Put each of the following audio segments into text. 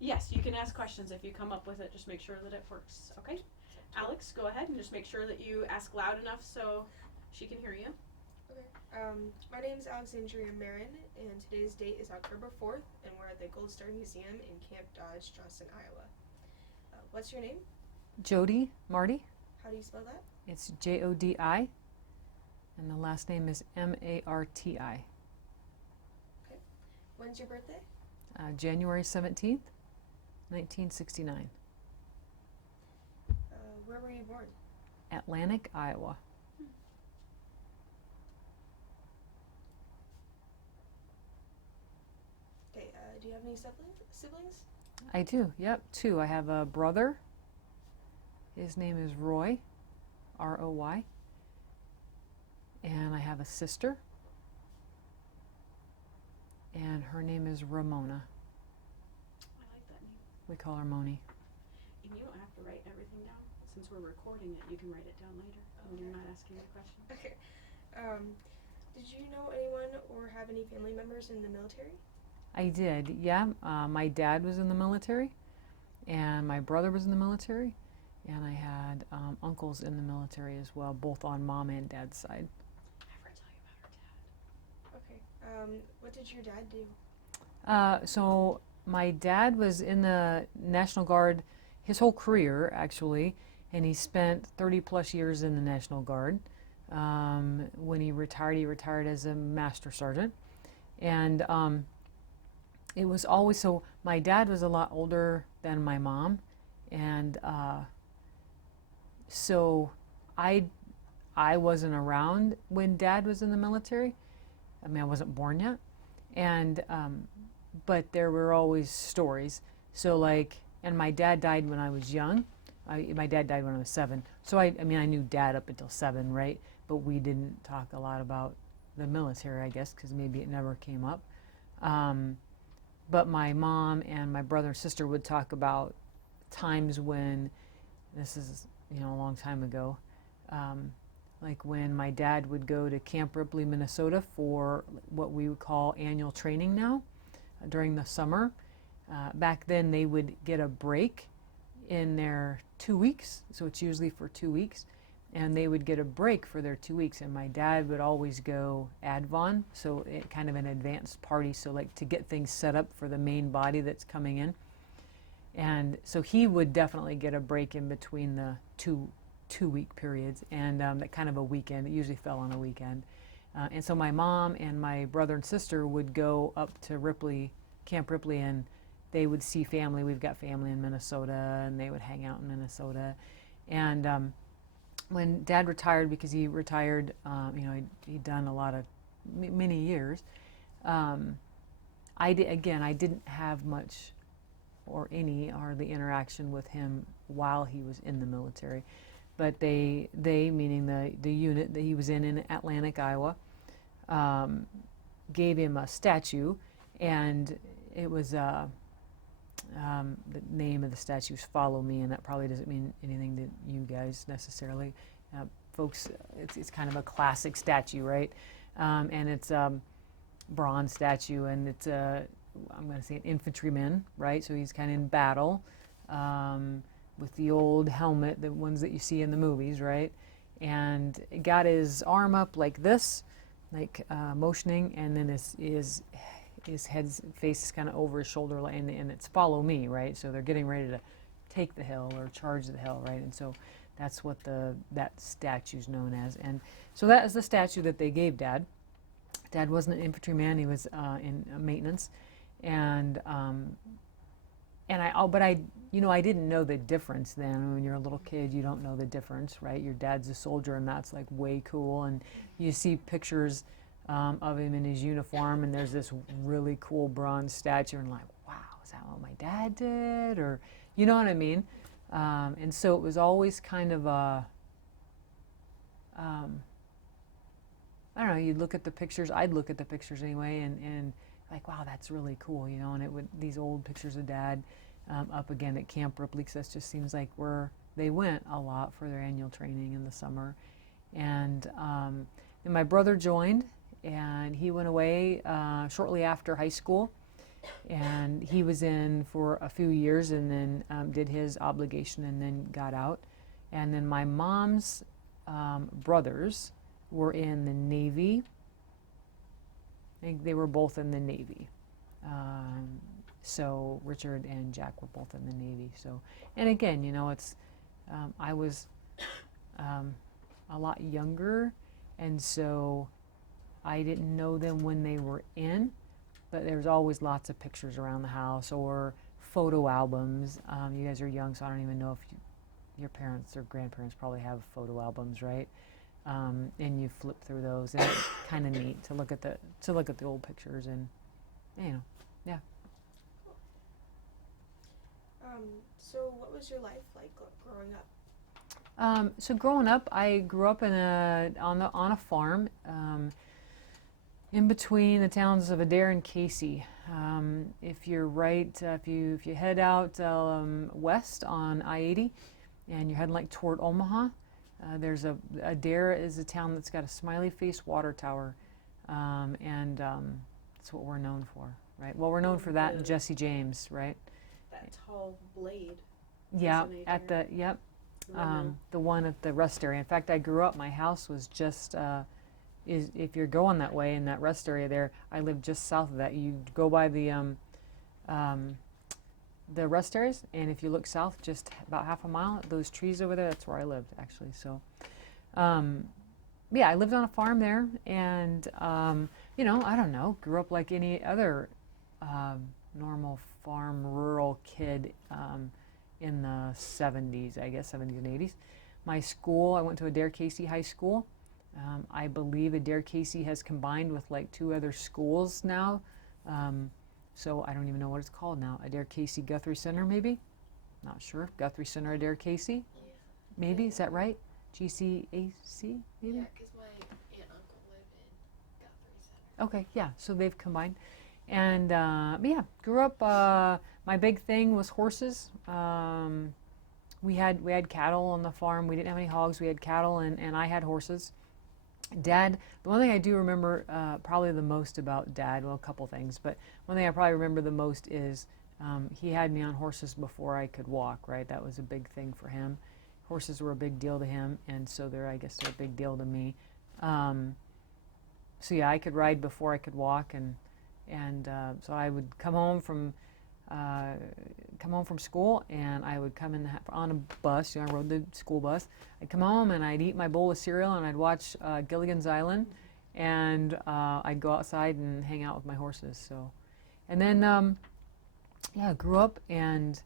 Yes, you can ask questions if you come up with it. Just make sure that it works. Okay? Alex, go ahead and just make sure that you ask loud enough so she can hear you. Okay. My name is Alexandria Marin, and today's date is October 4th, and we're at the Gold Star Museum in Camp Dodge, Johnston, Iowa. What's your name? Jodi Marti. How do you spell that? It's Jodi, and the last name is Marti. Okay. When's your birthday? January 17th, 1969. Where were you born? Atlantic, Iowa. Okay. Do you have any siblings? I do, yep, two. I have a brother. His name is Roy, Roy. And I have a sister. And her name is Ramona. I like that name. We call her Moni. And you don't have to write everything down. Since we're recording it, you can write it down later when you're not asking the question. Okay. Did you know anyone or have any family members in the military? I did, yeah. My dad was in the military, and my brother was in the military, and I had uncles in the military as well, both on mom and dad's side. Have her tell you about her dad. Okay. What did your dad do? So my dad was in the National Guard his whole career, actually, and he spent 30 plus years in the National Guard. When he retired as a master sergeant. And it was always, so my dad was a lot older than my mom, and so I wasn't around when dad was in the military. I mean, I wasn't born yet, and but there were always stories. So like, and my dad died when I was young. My dad died when I was 7. So I mean, I knew dad up until 7, right? But we didn't talk a lot about the military, I guess, because maybe it never came up. But my mom and my brother and sister would talk about times when, this is, a long time ago, like when my dad would go to Camp Ripley, Minnesota for what we would call annual training now during the summer. Back then they would get a break in their 2 weeks, so it's usually for 2 weeks, and they would get a break for their 2 weeks, and my dad would always go advon, so it kind of an advanced party, so like to get things set up for the main body that's coming in. And so he would definitely get a break in between the two-week periods, and that kind of a weekend. It usually fell on a weekend. And so my mom and my brother and sister would go up to Ripley, Camp Ripley, and they would see family. We've got family in Minnesota, and they would hang out in Minnesota. And when Dad retired, because he retired, he'd done a lot of many years. I didn't have much or any hardly interaction with him while he was in the military, but they meaning the unit that he was in Atlantic, Iowa, gave him a statue, and it was the name of the statue is Follow Me, and that probably doesn't mean anything to you guys necessarily. Folks, it's kind of a classic statue, right? And it's a bronze statue, and it's I'm going to say an infantryman, right? So he's kind of in battle with the old helmet, the ones that you see in the movies, right? And got his arm up like this, like motioning, and then his head's face is kind of over his shoulder, and it's Follow Me, right? So they're getting ready to take the hill or charge the hill, right? And so that's what that statue's known as. And so that is the statue that they gave Dad. Dad wasn't an infantryman; he was in maintenance, and I didn't know the difference then. When you're a little kid, you don't know the difference, right? Your dad's a soldier, and that's like way cool. And you see pictures of him in his uniform, and there's this really cool bronze statue, and like, wow, is that what my dad did? Or, you know what I mean? And so it was always kind of a, I don't know, you'd look at the pictures, I'd look at the pictures anyway, and like, wow, that's really cool, and it would, these old pictures of Dad up again at Camp Ripley, because that just seems like where they went a lot for their annual training in the summer. And my brother joined, and he went away shortly after high school, and he was in for a few years and then did his obligation and then got out. And then my mom's brothers were in the Navy. I think they were both in the Navy. So Richard and Jack were both in the Navy. So, and again, you know, it's I was a lot younger, and so I didn't know them when they were in, but there's always lots of pictures around the house or photo albums. You guys are young, so I don't even know if your parents or grandparents probably have photo albums, right? And you flip through those, and it's kind of neat to look at the old pictures, and you know, yeah. So what was your life like growing up? So growing up, I grew up on a farm in between the towns of Adair and Casey. If you head out west on I-80, and you're heading like toward Omaha, there's Adair is a town that's got a smiley face water tower, and that's what we're known for, right? Well, we're known for that and Jesse James, right? That tall blade. Yeah, is an at the Adair. the one at the rest area. In fact, I grew up. My house was just if you're going that way in that rest area there, I lived just south of that. You go by the rest areas, and if you look south, just about half a mile, those trees over there, that's where I lived actually. So, yeah, I lived on a farm there, and you know, I don't know, grew up like any other normal farm rural kid in the 70s, I guess 70s and 80s. My school, I went to Adair Casey High School. I believe Adair Casey has combined with like 2 other schools now. So I don't even know what it's called now. Adair Casey Guthrie Center, maybe? Not sure. Guthrie Center, Adair Casey? Yeah. Maybe, is that right? GCAC, maybe? Yeah, because my aunt and uncle live in Guthrie Center. Okay, yeah, so they've combined. And but yeah, grew up, my big thing was horses. We had cattle on the farm. We didn't have any hogs. We had cattle, and I had horses. Dad, the one thing I do remember probably the most about Dad, well, a couple things, but one thing I probably remember the most is he had me on horses before I could walk, right? That was a big thing for him. Horses were a big deal to him, and so I guess they're a big deal to me. So yeah, I could ride before I could walk, and so I would come home from school, and I would come in on a bus. You know, I rode the school bus. I'd come home and I'd eat my bowl of cereal, and I'd watch Gilligan's Island, and I'd go outside and hang out with my horses. So, and then yeah, grew up and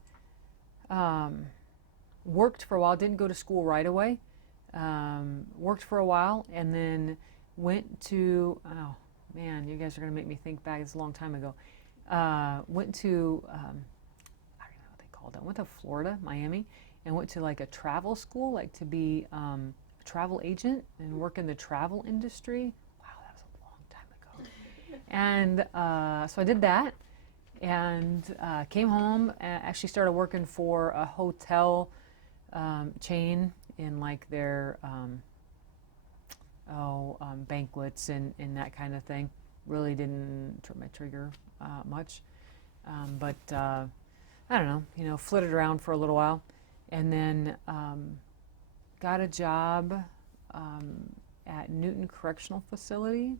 worked for a while. Didn't go to school right away. Worked for a while, and then went to. Oh man, you guys are gonna make me think back. It's a long time ago. Went to I don't know what they called it. Went to Florida, Miami, and went to like a travel school, like to be a travel agent and work in the travel industry. Wow, that was a long time ago. And so I did that, and came home. And actually started working for a hotel chain in like their banquets and that kind of thing. Really didn't trip my trigger much, but I don't know, you know, flitted around for a little while, and then got a job at Newton Correctional Facility.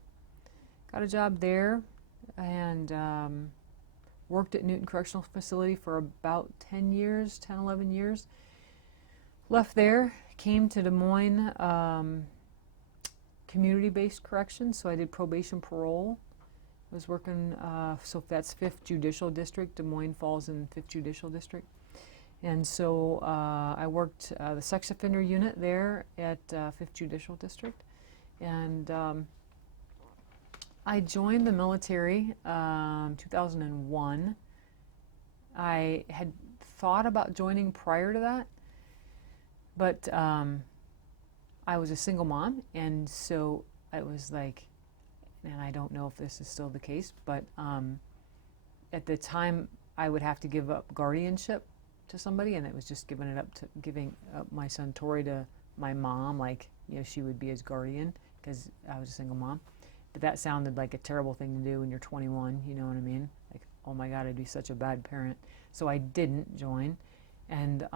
Got a job there, and worked at Newton Correctional Facility for about 10 years, 10, 11 years. Left there, came to Des Moines community-based corrections, so I did probation parole. Was working, so that's 5th Judicial District. Des Moines falls in 5th Judicial District. And so I worked the sex offender unit there at 5th Judicial District. And I joined the military 2001. I had thought about joining prior to that, but I was a single mom, and so I was like, and I don't know if this is still the case, but at the time I would have to give up guardianship to somebody, and it was just giving up my son Tori to my mom, like, you know, she would be his guardian because I was a single mom. But that sounded like a terrible thing to do when you're 21, you know what I mean? Like, oh my God, I'd be such a bad parent. So I didn't join. And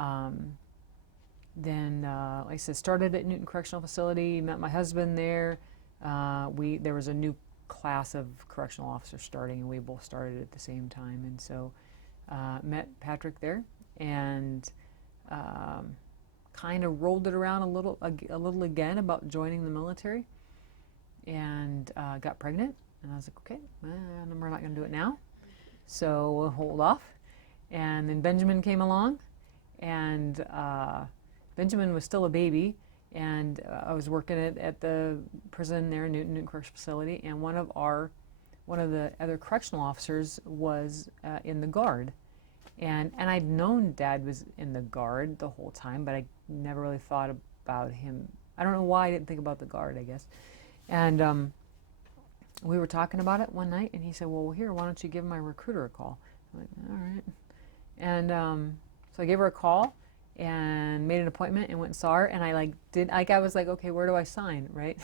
then, like I said, started at Newton Correctional Facility, met my husband there. There was a new class of correctional officers starting, and we both started at the same time. And so met Patrick there, and kind of rolled it around a little again about joining the military, and got pregnant. And I was like, okay, we're not going to do it now, so we'll hold off. And then Benjamin came along, and Benjamin was still a baby, and I was working at the prison there in Newton Correctional Facility, and one of the other correctional officers was in the Guard. And I'd known Dad was in the Guard the whole time, but I never really thought about him. I don't know why I didn't think about the Guard, I guess. And we were talking about it one night, and he said, well, here, why don't you give my recruiter a call? I'm like, all right. And so I gave her a call and made an appointment and went and saw her. And I was like, okay, where do I sign, right?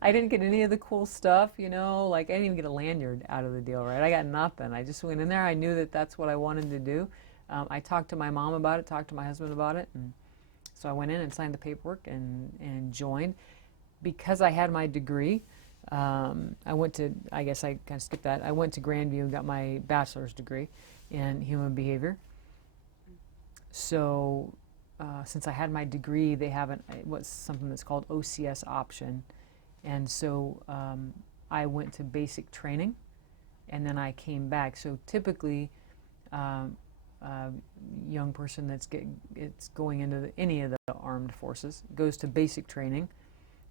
I didn't get any of the cool stuff, I didn't even get a lanyard out of the deal, right? I got nothing. I just went in there. I knew that that's what I wanted to do. I talked to my mom about it, talked to my husband about it. And so I went in and signed the paperwork and joined. Because I had my degree, I guess I kind of skipped that. I went to Grandview and got my bachelor's degree in human behavior. So since I had my degree, they have what's something that's called OCS option. And so I went to basic training, and then I came back. So typically, a young person that's going into any of the armed forces goes to basic training,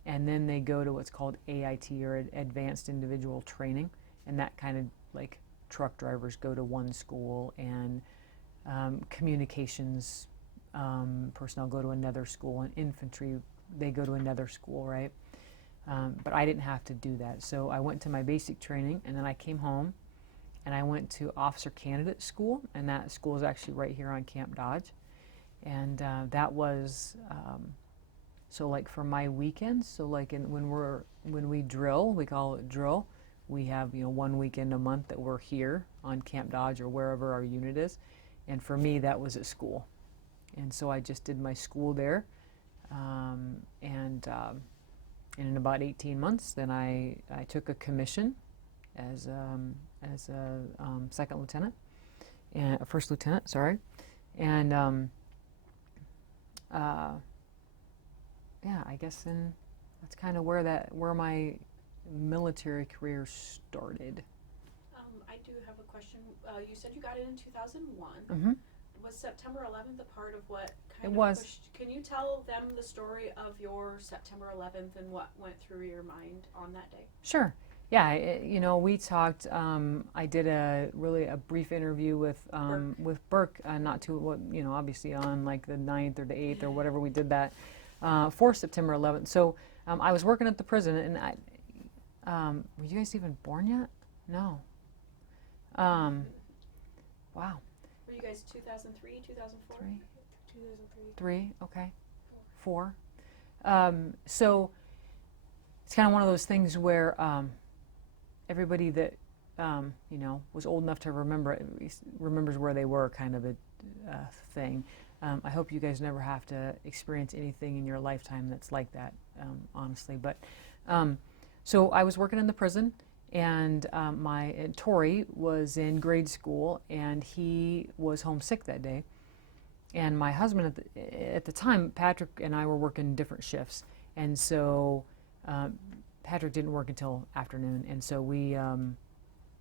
and then they go to what's called AIT, or Advanced Individual Training, and that kind of like truck drivers go to one school, and communications personnel go to another school, and infantry, they go to another school, right? But I didn't have to do that. So I went to my basic training, and then I came home, and I went to Officer Candidate School, and that school is actually right here on Camp Dodge. And that was, so like for my weekends, so like when we drill, we call it drill, we have 1 weekend a month that we're here on Camp Dodge or wherever our unit is. And for me, that was at school. And so I just did my school there. And in about 18 months, then I took a commission as a second lieutenant, and a first lieutenant, sorry. And yeah, I guess then that's kind of where my military career started. I do have a question. You said you got it in 2001. Mm-hmm. Was September 11th a part of what kind It of was. pushed? Can you tell them the story of your September 11th and what went through your mind on that day? Sure. Yeah, we talked. I did a brief interview with Burke, not too, obviously on like the 9th or the 8th or whatever we did that for September 11th. So I was working at the prison, and were you guys even born yet? No. Wow. Were you guys 2003, 2004? 2003. 3, okay. 4. So it's kind of one of those things where everybody that was old enough to remember it remembers where they were, kind of a thing. I hope you guys never have to experience anything in your lifetime that's like that, honestly. But so I was working in the prison, and Tori was in grade school, and he was homesick that day. And my husband at the time, Patrick and I were working different shifts, and so Patrick didn't work until afternoon, and so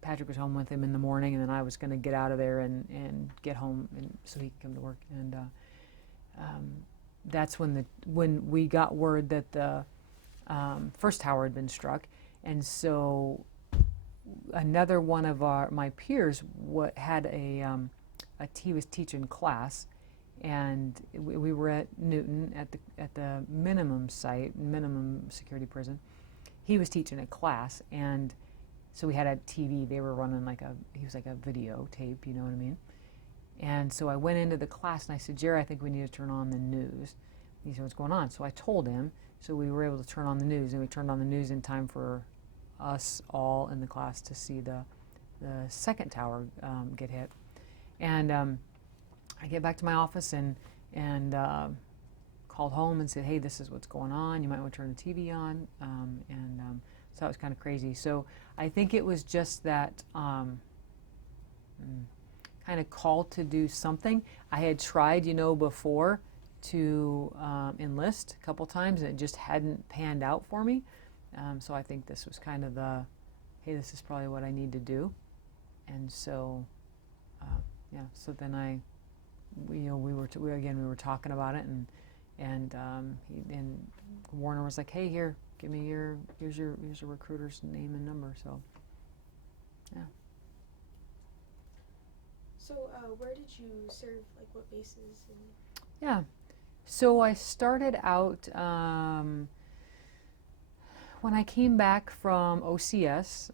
Patrick was home with him in the morning, and then I was going to get out of there and get home, and so he could come to work. And that's when we got word that the first tower had been struck, and so another one of my peers he was teaching class, and we were at Newton at the minimum security prison. He was teaching a class, and so we had a TV. They were running he was like a video tape, you know what I mean? And so I went into the class, and I said, Jerry, I think we need to turn on the news. He said, what's going on? So I told him, so we were able to turn on the news, and we turned on the news in time for us all in the class to see the second tower get hit. And I get back to my office and called home and said, hey, this is what's going on. You might want to turn the TV on. So that was kind of crazy. So I think it was just that kind of call to do something. I had tried, before to enlist a couple times, and it just hadn't panned out for me. So I think this was kind of the, hey, this is probably what I need to do. And so, so then we were talking about it, and Warner was like, hey, here, give me here's your recruiter's name and number. So, yeah. So, where did you serve? Like, what bases? Yeah. So I started out when I came back from OCS.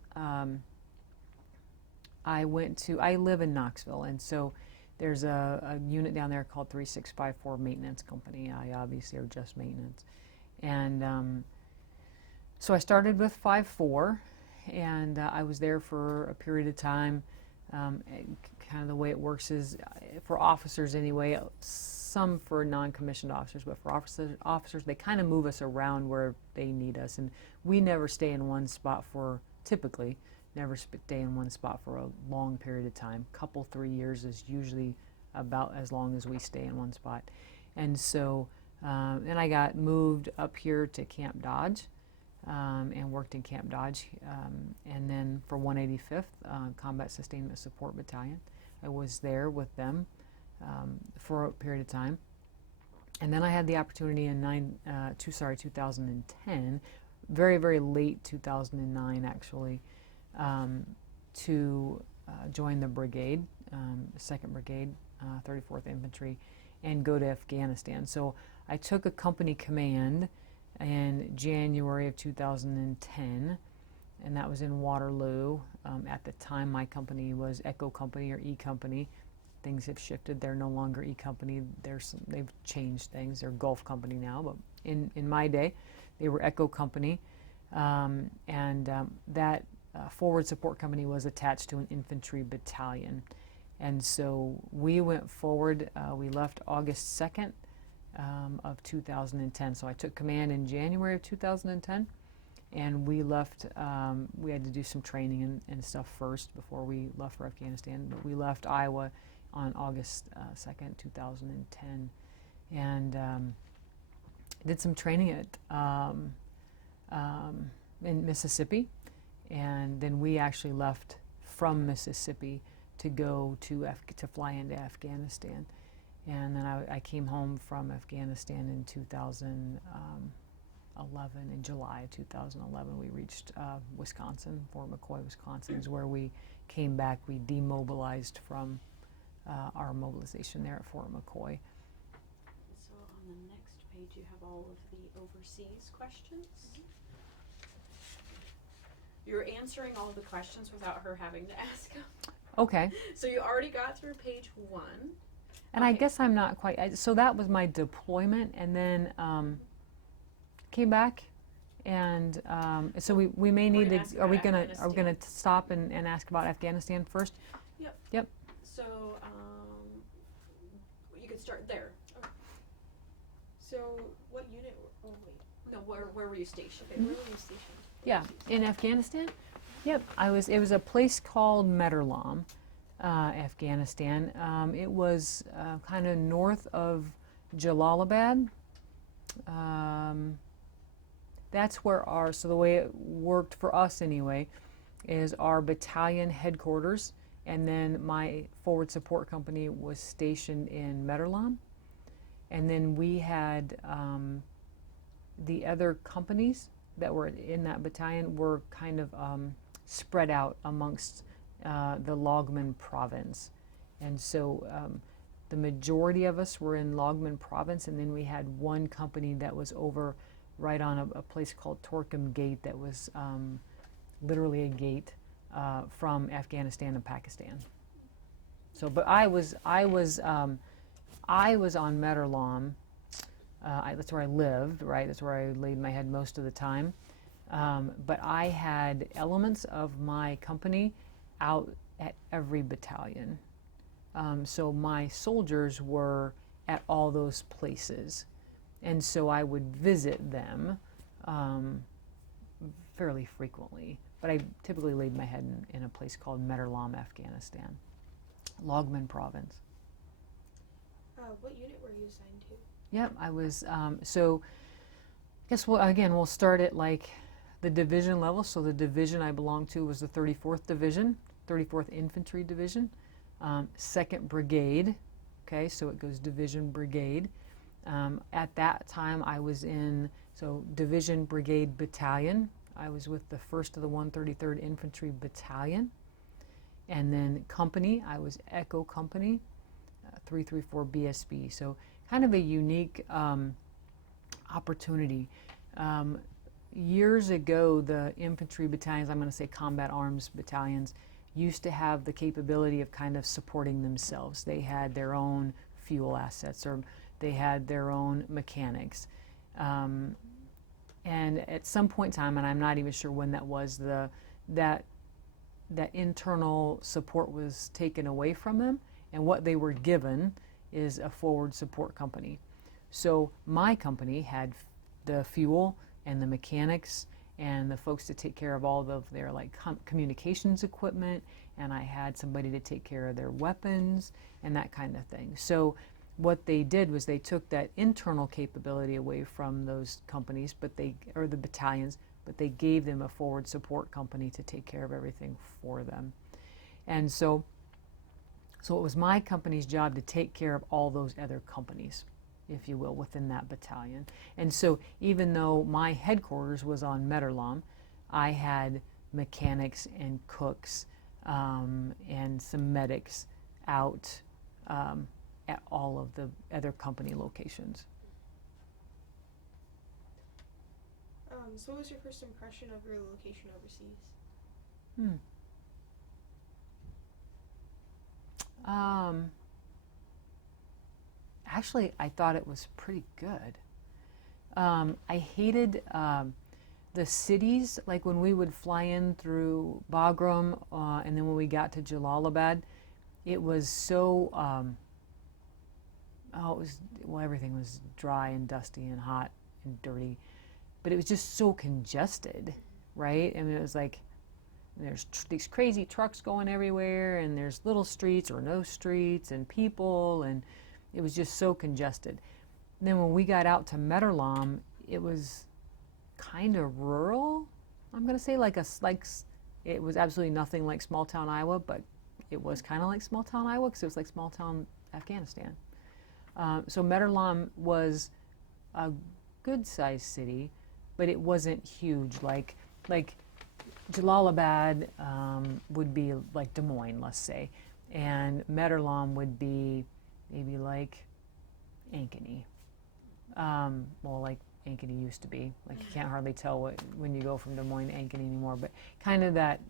I live in Knoxville, and so there's a unit down there called 3654 Maintenance Company. I obviously are just maintenance. And so I started with 54, and I was there for a period of time. Kind of the way it works is, for officers anyway, some for non-commissioned officers, but for officers, they kind of move us around where they need us. And we never stay in one spot typically never stay in one spot for a long period of time. 3 years is usually about as long as we stay in one spot. And so, and I got moved up here to Camp Dodge, and worked in Camp Dodge, and then for 185th Combat Sustainment Support Battalion. I was there with them for a period of time. And then I had the opportunity in 2010, very, very late 2009 actually, to join the brigade, 2nd Brigade, 34th Infantry, and go to Afghanistan. So I took a company command in January of 2010, and that was in Waterloo. At the time, my company was Echo Company or E Company. Things have shifted. They're no longer E Company. They've changed things. They're Gulf Company now, but in my day, they were Echo Company. That forward support company was attached to an infantry battalion. And so we went forward. We left August 2nd of 2010. So I took command in January of 2010, and we left. We had to do some training and stuff first before we left for Afghanistan. But we left Iowa on August 2nd, 2010, and did some training at in Mississippi, and then we actually left from Mississippi to go to fly into Afghanistan. And then I came home from Afghanistan in 2011. In July of 2011, we reached Wisconsin. Fort McCoy, Wisconsin is where we came back. We demobilized from our mobilization there at Fort McCoy. So on the next page, you have all of the overseas questions. You're answering all of the questions without her having to ask them. Okay. So you already got through page 1. And I guess I'm not quite, so that was my deployment, and then came back, and so we may need to, are we gonna stop and ask about Afghanistan first? Yep. Yep. So you could start there. Okay. So what unit? Oh wait. No, where were you stationed? Okay, where were you stationed? Yeah, in Afghanistan? Yep, it was a place called Meterlam, Afghanistan. It was kind of north of Jalalabad. That's where so the way it worked for us anyway, is our battalion headquarters, and then my forward support company was stationed in Meterlam. And then we had the other companies that were in that battalion were kind of spread out amongst the Logman province. And so the majority of us were in Logman province, and then we had one company that was over right on a place called Torkham Gate that was literally a gate from Afghanistan and Pakistan. So, but I was on Meterlam. That's where I lived, right? That's where I laid my head most of the time. But I had elements of my company out at every battalion. So my soldiers were at all those places. And so I would visit them fairly frequently. But I typically laid my head in a place called Medterlam, Afghanistan, Logman province. What unit were you assigned to? Yep, I was, so I guess we'll start at like the division level. So the division I belonged to was the 34th Division, 34th Infantry Division, 2nd Brigade. Okay, so it goes Division Brigade. At that time I was in, so Division Brigade Battalion. I was with the 1st of the 133rd Infantry Battalion. And then company, I was Echo Company, 334 BSB. So kind of a unique opportunity. Years ago, the infantry battalions, I'm going to say combat arms battalions, used to have the capability of kind of supporting themselves. They had their own fuel assets, or they had their own mechanics. And at some point in time, and I'm not even sure when that was, that internal support was taken away from them, and what they were given is a forward support company. So my company had the fuel and the mechanics and the folks to take care of all of their like communications equipment, and I had somebody to take care of their weapons and that kind of thing. So what they did was they took that internal capability away from those companies, or the battalions, but they gave them a forward support company to take care of everything for them. And so it was my company's job to take care of all those other companies, if you will, within that battalion. And so even though my headquarters was on Medterlam, I had mechanics and cooks and some medics out at all of the other company locations. So what was your first impression of your location overseas? Actually, I thought it was pretty good. I hated the cities, like when we would fly in through Bagram, and then when we got to Jalalabad, it was so, everything was dry and dusty and hot and dirty, but it was just so congested, right? I mean, it was like, there's these crazy trucks going everywhere, and there's little streets or no streets and people, and it was just so congested. And then when we got out to Medterlam, it was kind of rural. I'm going to say it was absolutely nothing like small town Iowa, but it was kind of like small town Iowa because it was like small town Afghanistan. So Medterlam was a good sized city, but it wasn't huge. Like Jalalabad would be like Des Moines, let's say, and Medterlam would be maybe like Ankeny. Like Ankeny used to be. Like you can't hardly tell when you go from Des Moines to Ankeny anymore, but kind of that,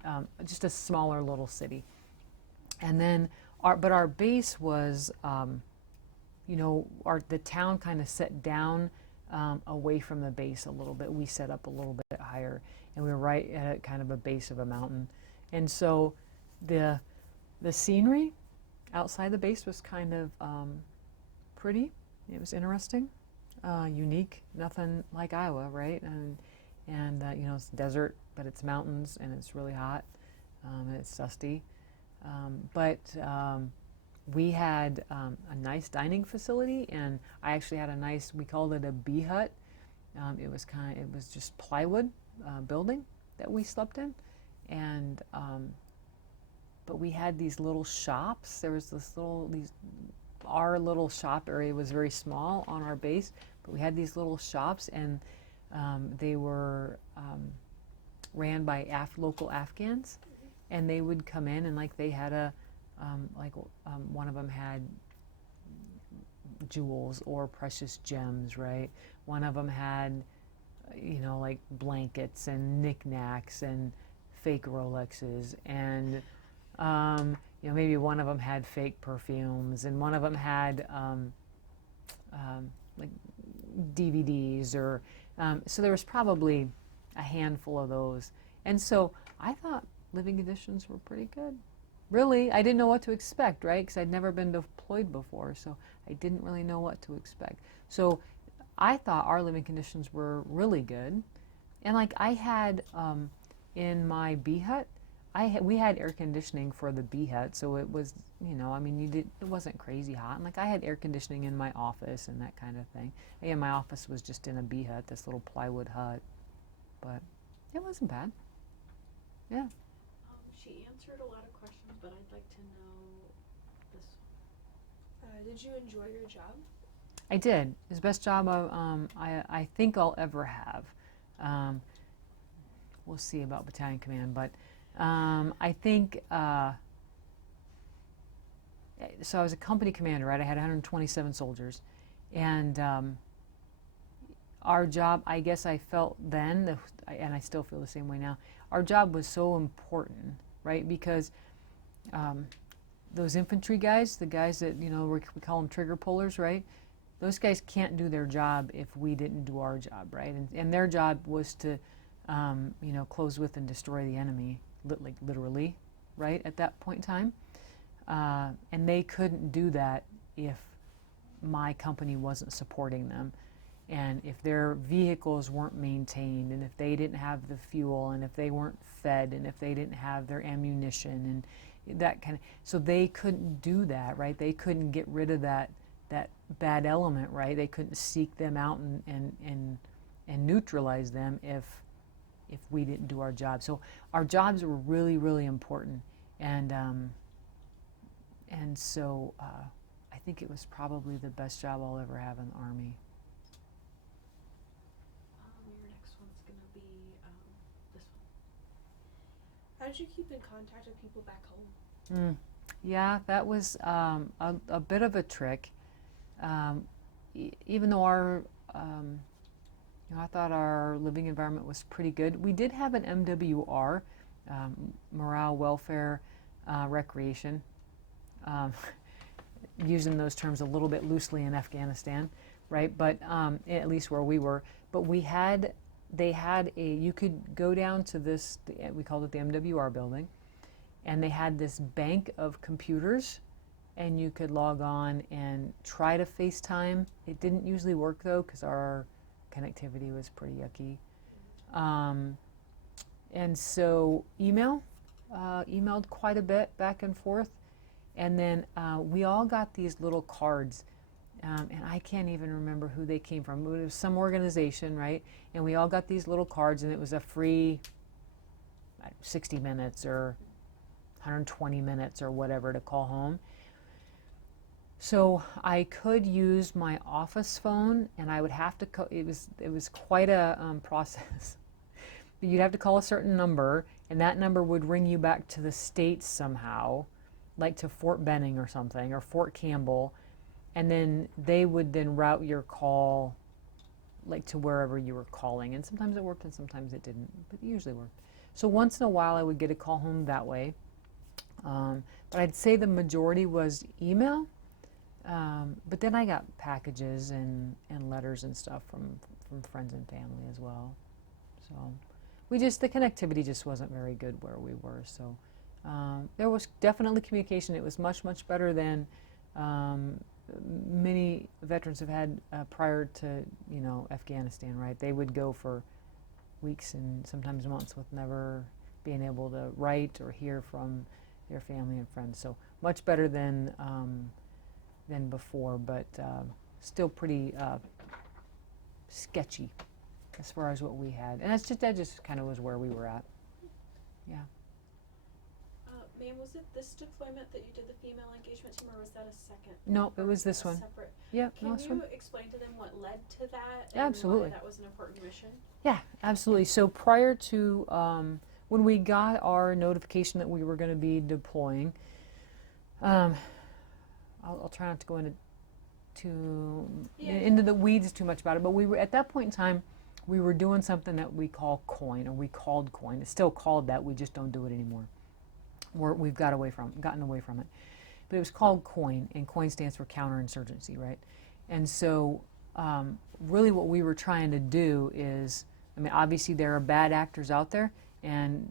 just a smaller little city. And then our base was, the town kind of set down away from the base a little bit. We set up a little bit higher, and we were right at a kind of a base of a mountain. And so the scenery outside the base was kind of pretty. It was interesting, unique, nothing like Iowa, right? And it's desert, but it's mountains, and it's really hot, and it's dusty. But we had a nice dining facility, and I actually had we called it a bee hut. It was just plywood building that we slept in, and but we had these little shops. There was our little shop area was very small on our base, but we had these little shops, and they were ran by local Afghans, and they would come in, and like they had one of them had jewels or precious gems, right? One of them had, like blankets and knickknacks and fake Rolexes, and maybe one of them had fake perfumes, and one of them had like DVDs, or so there was probably a handful of those. And so I thought living conditions were pretty good. really, I didn't know what to expect, right? Because I'd never been deployed before, so I didn't really know what to expect. So I thought our living conditions were really good. And like I had in my bee hut, we had air conditioning for the bee hut, so it was, I mean, it wasn't crazy hot. And like I had air conditioning in my office and that kind of thing. Again, my office was just in a bee hut, this little plywood hut, but it wasn't bad. Yeah. She answered a lot of questions, but I'd like to know this one. Did you enjoy your job? I did. It was the best job I think I'll ever have. We'll see about battalion command, but I think, so I was a company commander, right? I had 127 soldiers, and our job, I guess I felt then, and I still feel the same way now, our job was so important, right? Because those infantry guys, the guys that, we call them trigger pullers, right? Those guys can't do their job if we didn't do our job, right? And their job was to, close with and destroy the enemy, literally, right, at that point in time. And they couldn't do that if my company wasn't supporting them. And if their vehicles weren't maintained, and if they didn't have the fuel, and if they weren't fed, and if they didn't have their ammunition, and that kind of, so they couldn't do that, right? They couldn't get rid of that bad element, right? They couldn't seek them out and neutralize them if we didn't do our job. So our jobs were really, really important, and so I think it was probably the best job I'll ever have in the Army. Your next one's gonna be this one. How did you keep in contact with people back home? Yeah, that was a bit of a trick. Even though I thought our living environment was pretty good, we did have an MWR, morale, welfare, recreation, using those terms a little bit loosely in Afghanistan, right? But at least where we were. But they had you could go down to this, we called it the MWR building, and they had this bank of computers, and you could log on and try to FaceTime. It didn't usually work though, because our connectivity was pretty yucky. And so emailed quite a bit back and forth. And then we all got these little cards, and I can't even remember who they came from. It was some organization, right? And we all got these little cards, and it was a free 60 minutes or 120 minutes or whatever to call home. So I could use my office phone, and I would have to it was quite a process. But you'd have to call a certain number, and that number would ring you back to the States somehow, like to Fort Benning or something, or Fort Campbell, and then they would then route your call like to wherever you were calling. And sometimes it worked and sometimes it didn't, but it usually worked. So once in a while I would get a call home that way. But I'd say the majority was email. But then I got packages and letters and stuff from friends and family as well. So the connectivity just wasn't very good where we were. So there was definitely communication. It was much, much better than many veterans have had prior to, Afghanistan, right? They would go for weeks and sometimes months with never being able to write or hear from their family and friends. So much better than before, but still pretty sketchy as far as what we had. And that just kind of was where we were at. Yeah. Ma'am, was it this deployment that you did the female engagement team, or was that a second? No, it was this one. Separate. Yeah. Can this you one. explain to them what led to that? Yeah, and absolutely. Why that was an important mission? Yeah, absolutely. So prior to when we got our notification that we were going to be deploying, I'll try not to go into the weeds too much about it, but we were at that point in time, we were doing something that we call COIN, or we called COIN. It's still called that, we just don't do it anymore. We've gotten away from it. But it was called COIN, and COIN stands for counterinsurgency, right? And so really what we were trying to do is, obviously there are bad actors out there, and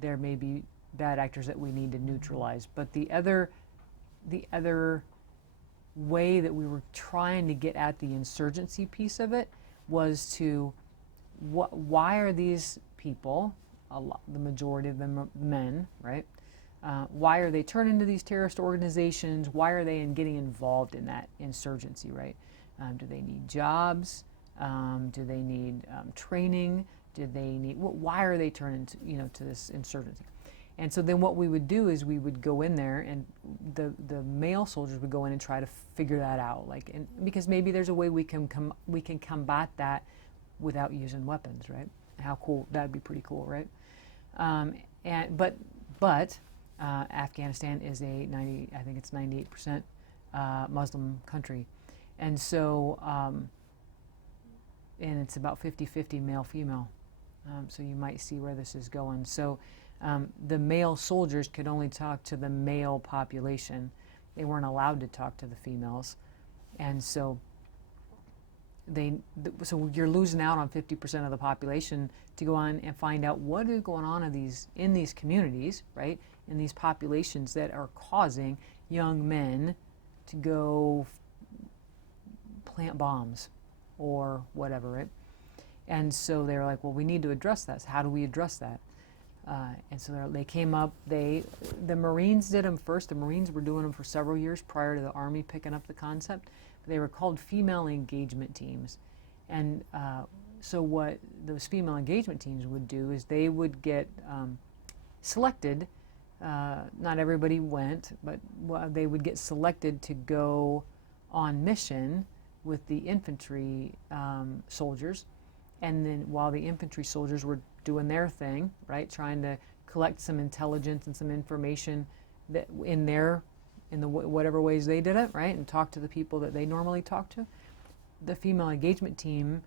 there may be bad actors that we need to neutralize. But the other way that we were trying to get at the insurgency piece of it was to why are these people, the majority of them men, right? Why are they turning to these terrorist organizations? Why are they getting involved in that insurgency, right? Do they need jobs? Do they need training? Do they need? Why are they turning to this insurgency? And so then what we would do is we would go in there, and the male soldiers would go in and try to figure that out, because maybe there's a way we can combat that without using weapons, right? How cool, that'd be pretty cool, right? But Afghanistan is I think it's 98% Muslim country, and so and it's about 50-50 male-female. So you might see where this is going. So the male soldiers could only talk to the male population. They weren't allowed to talk to the females, and so so you're losing out on 50% of the population to go on and find out what is going on in these communities, right? In these populations that are causing young men to go plant bombs or whatever, right? And so they're like, well, we need to address that. So how do we address that? And so they came up, the Marines did them first. The Marines were doing them for several years prior to the Army picking up the concept. They were called female engagement teams. And so what those female engagement teams would do is they would get selected. Not everybody went, but they would get selected to go on mission with the infantry soldiers. And then while the infantry soldiers were doing their thing, right, trying to collect some intelligence and some information that in the whatever ways they did it, right, and talk to the people that they normally talk to, the female engagement team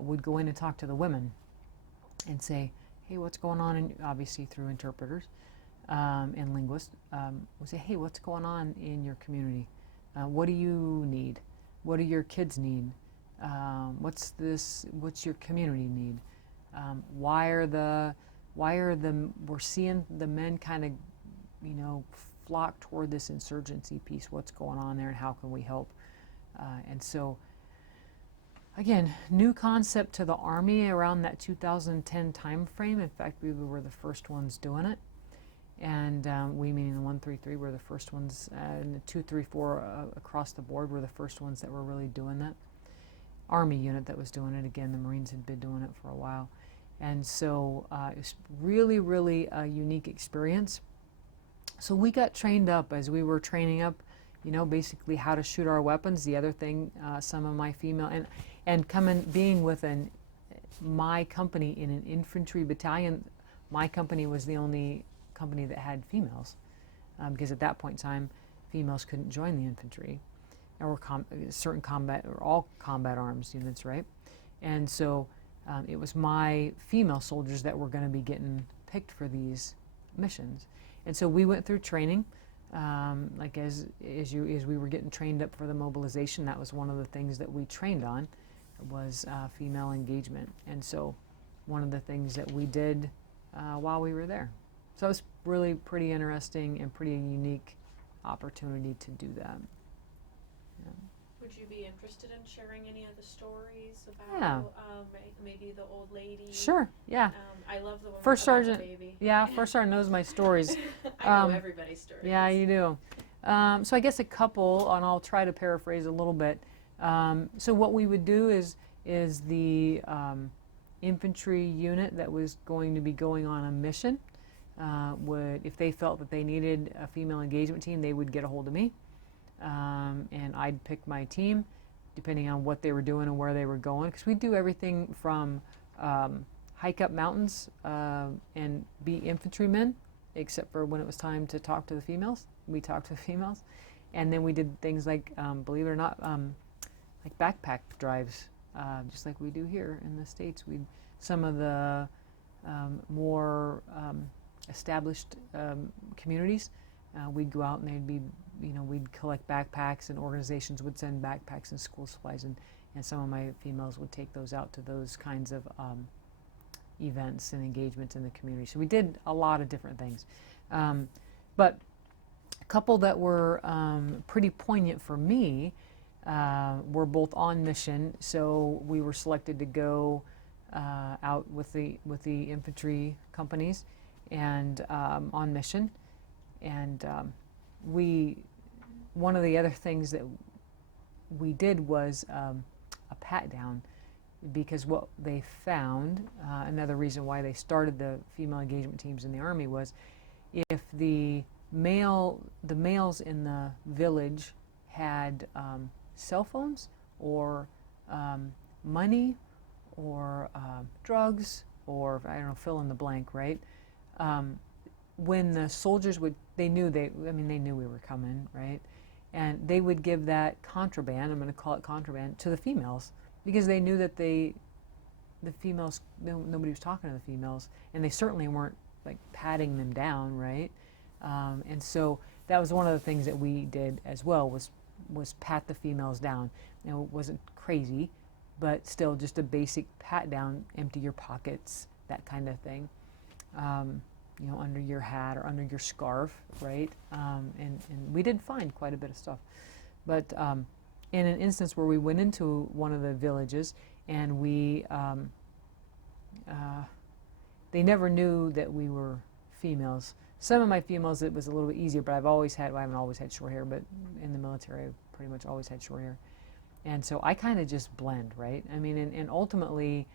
would go in and talk to the women and say, hey, what's going on, and obviously through interpreters and linguists, would say, hey, what's going on in your community? What do you need? What do your kids need? What's your community need? We're seeing the men kind of, flock toward this insurgency piece. What's going on there and how can we help? And so, again, new concept to the Army around that 2010 time frame. In fact, we were the first ones doing it. And we, meaning the 133, were the first ones, and the 234 across the board were the first ones that were really doing that. Army unit that was doing it. Again, the Marines had been doing it for a while. And so it was really, really a unique experience. So we got trained up as we were training up, basically how to shoot our weapons. The other thing, some of my female, and being with my company in an infantry battalion, my company was the only company that had females, because at that point in time, females couldn't join the infantry, or certain combat, or all combat arms units, right? And so it was my female soldiers that were going to be getting picked for these missions. And so we went through training, as we were getting trained up for the mobilization. That was one of the things that we trained on, was female engagement. And so one of the things that we did while we were there. So it was really pretty interesting and pretty unique opportunity to do that. Yeah. Would you be interested in sharing any of the stories about maybe the old lady? Sure, yeah. I love the one First about Sergeant, the baby. Yeah, First Sergeant knows my stories. I know everybody's stories. Yeah, you do. So I guess a couple, and I'll try to paraphrase a little bit. So what we would do is the infantry unit that was going to be going on a mission would, if they felt that they needed a female engagement team, they would get a hold of me. And I'd pick my team depending on what they were doing and where they were going, because we do everything from hike up mountains and be infantrymen, except for when it was time to talk to the females. We talked to the females. And then we did things like, believe it or not, like backpack drives, just like we do here in the States. Some of the more established communities, we'd go out and they'd be, we'd collect backpacks, and organizations would send backpacks and school supplies, and some of my females would take those out to those kinds of events and engagements in the community. So we did a lot of different things. But a couple that were pretty poignant for me were both on mission. So we were selected to go out with the infantry companies and on mission. And one of the other things that we did was a pat down, because what they found, another reason why they started the female engagement teams in the Army, was if the males in the village had cell phones or money or drugs, or I don't know, fill in the blank, right? When the soldiers they knew we were coming, right? And they would give that contraband, I'm going to call it contraband, to the females, because they knew that the females, nobody was talking to the females, and they certainly weren't like patting them down, right? And so that was one of the things that we did as well, was pat the females down. Now, it wasn't crazy, but still just a basic pat down, empty your pockets, that kind of thing. Under your hat or under your scarf, right? And we did find quite a bit of stuff. But in an instance where we went into one of the villages and they never knew that we were females. Some of my females, it was a little bit easier, but I haven't always had short hair, but in the military, I've pretty much always had short hair. And so I kind of just blend, right? I mean, and ultimately,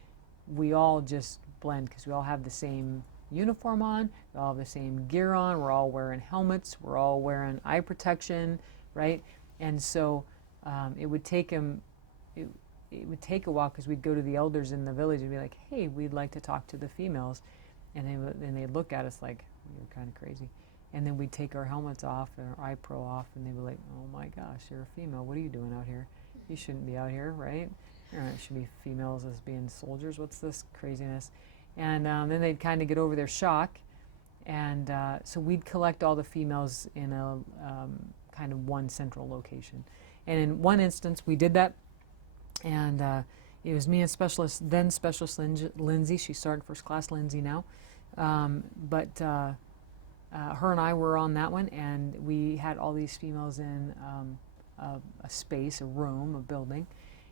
we all just blend because we all have the same uniform on, we all have the same gear on, we're all wearing helmets, we're all wearing eye protection, right? And so it would take a while, because we'd go to the elders in the village and be like, hey, we'd like to talk to the females. And they'd look at us like, you're kind of crazy. And then we'd take our helmets off and our eye pro off, and they'd be like, oh my gosh, you're a female, what are you doing out here? You shouldn't be out here, right? There should be females as being soldiers, what's this craziness? And then they'd kind of get over their shock, and so we'd collect all the females in a kind of one central location. And in one instance, we did that, and it was me and Specialist Lindsay. She's Sergeant First Class Lindsay now, but her and I were on that one, and we had all these females in a space, a room, a building,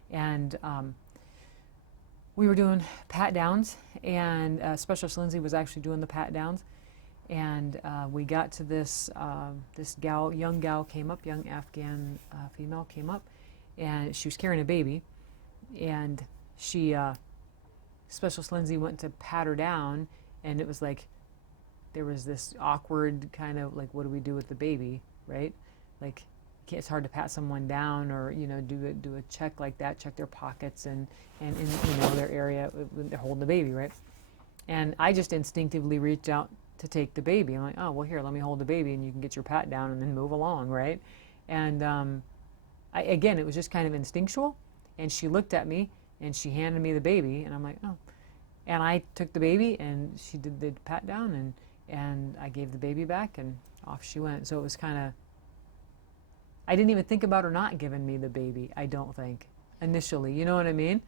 and we were doing pat downs, and Specialist Lindsay was actually doing the pat downs, and we got to this young gal came up, young Afghan female came up, and she was carrying a baby, and Specialist Lindsay went to pat her down, and it was like there was this awkward kind of like, what do we do with the baby, right? Like, it's hard to pat someone down or do a check like that, check their pockets and in their area when they're holding the baby, right? And I just instinctively reached out to take the baby. I'm like, oh well, here, let me hold the baby and you can get your pat down and then move along, right? And again, it was just kind of instinctual. And she looked at me and she handed me the baby, and I'm like, oh. And I took the baby and she did the pat down, and I gave the baby back and off she went. So it was kind of, I didn't even think about her not giving me the baby, I don't think, initially. You know what I mean?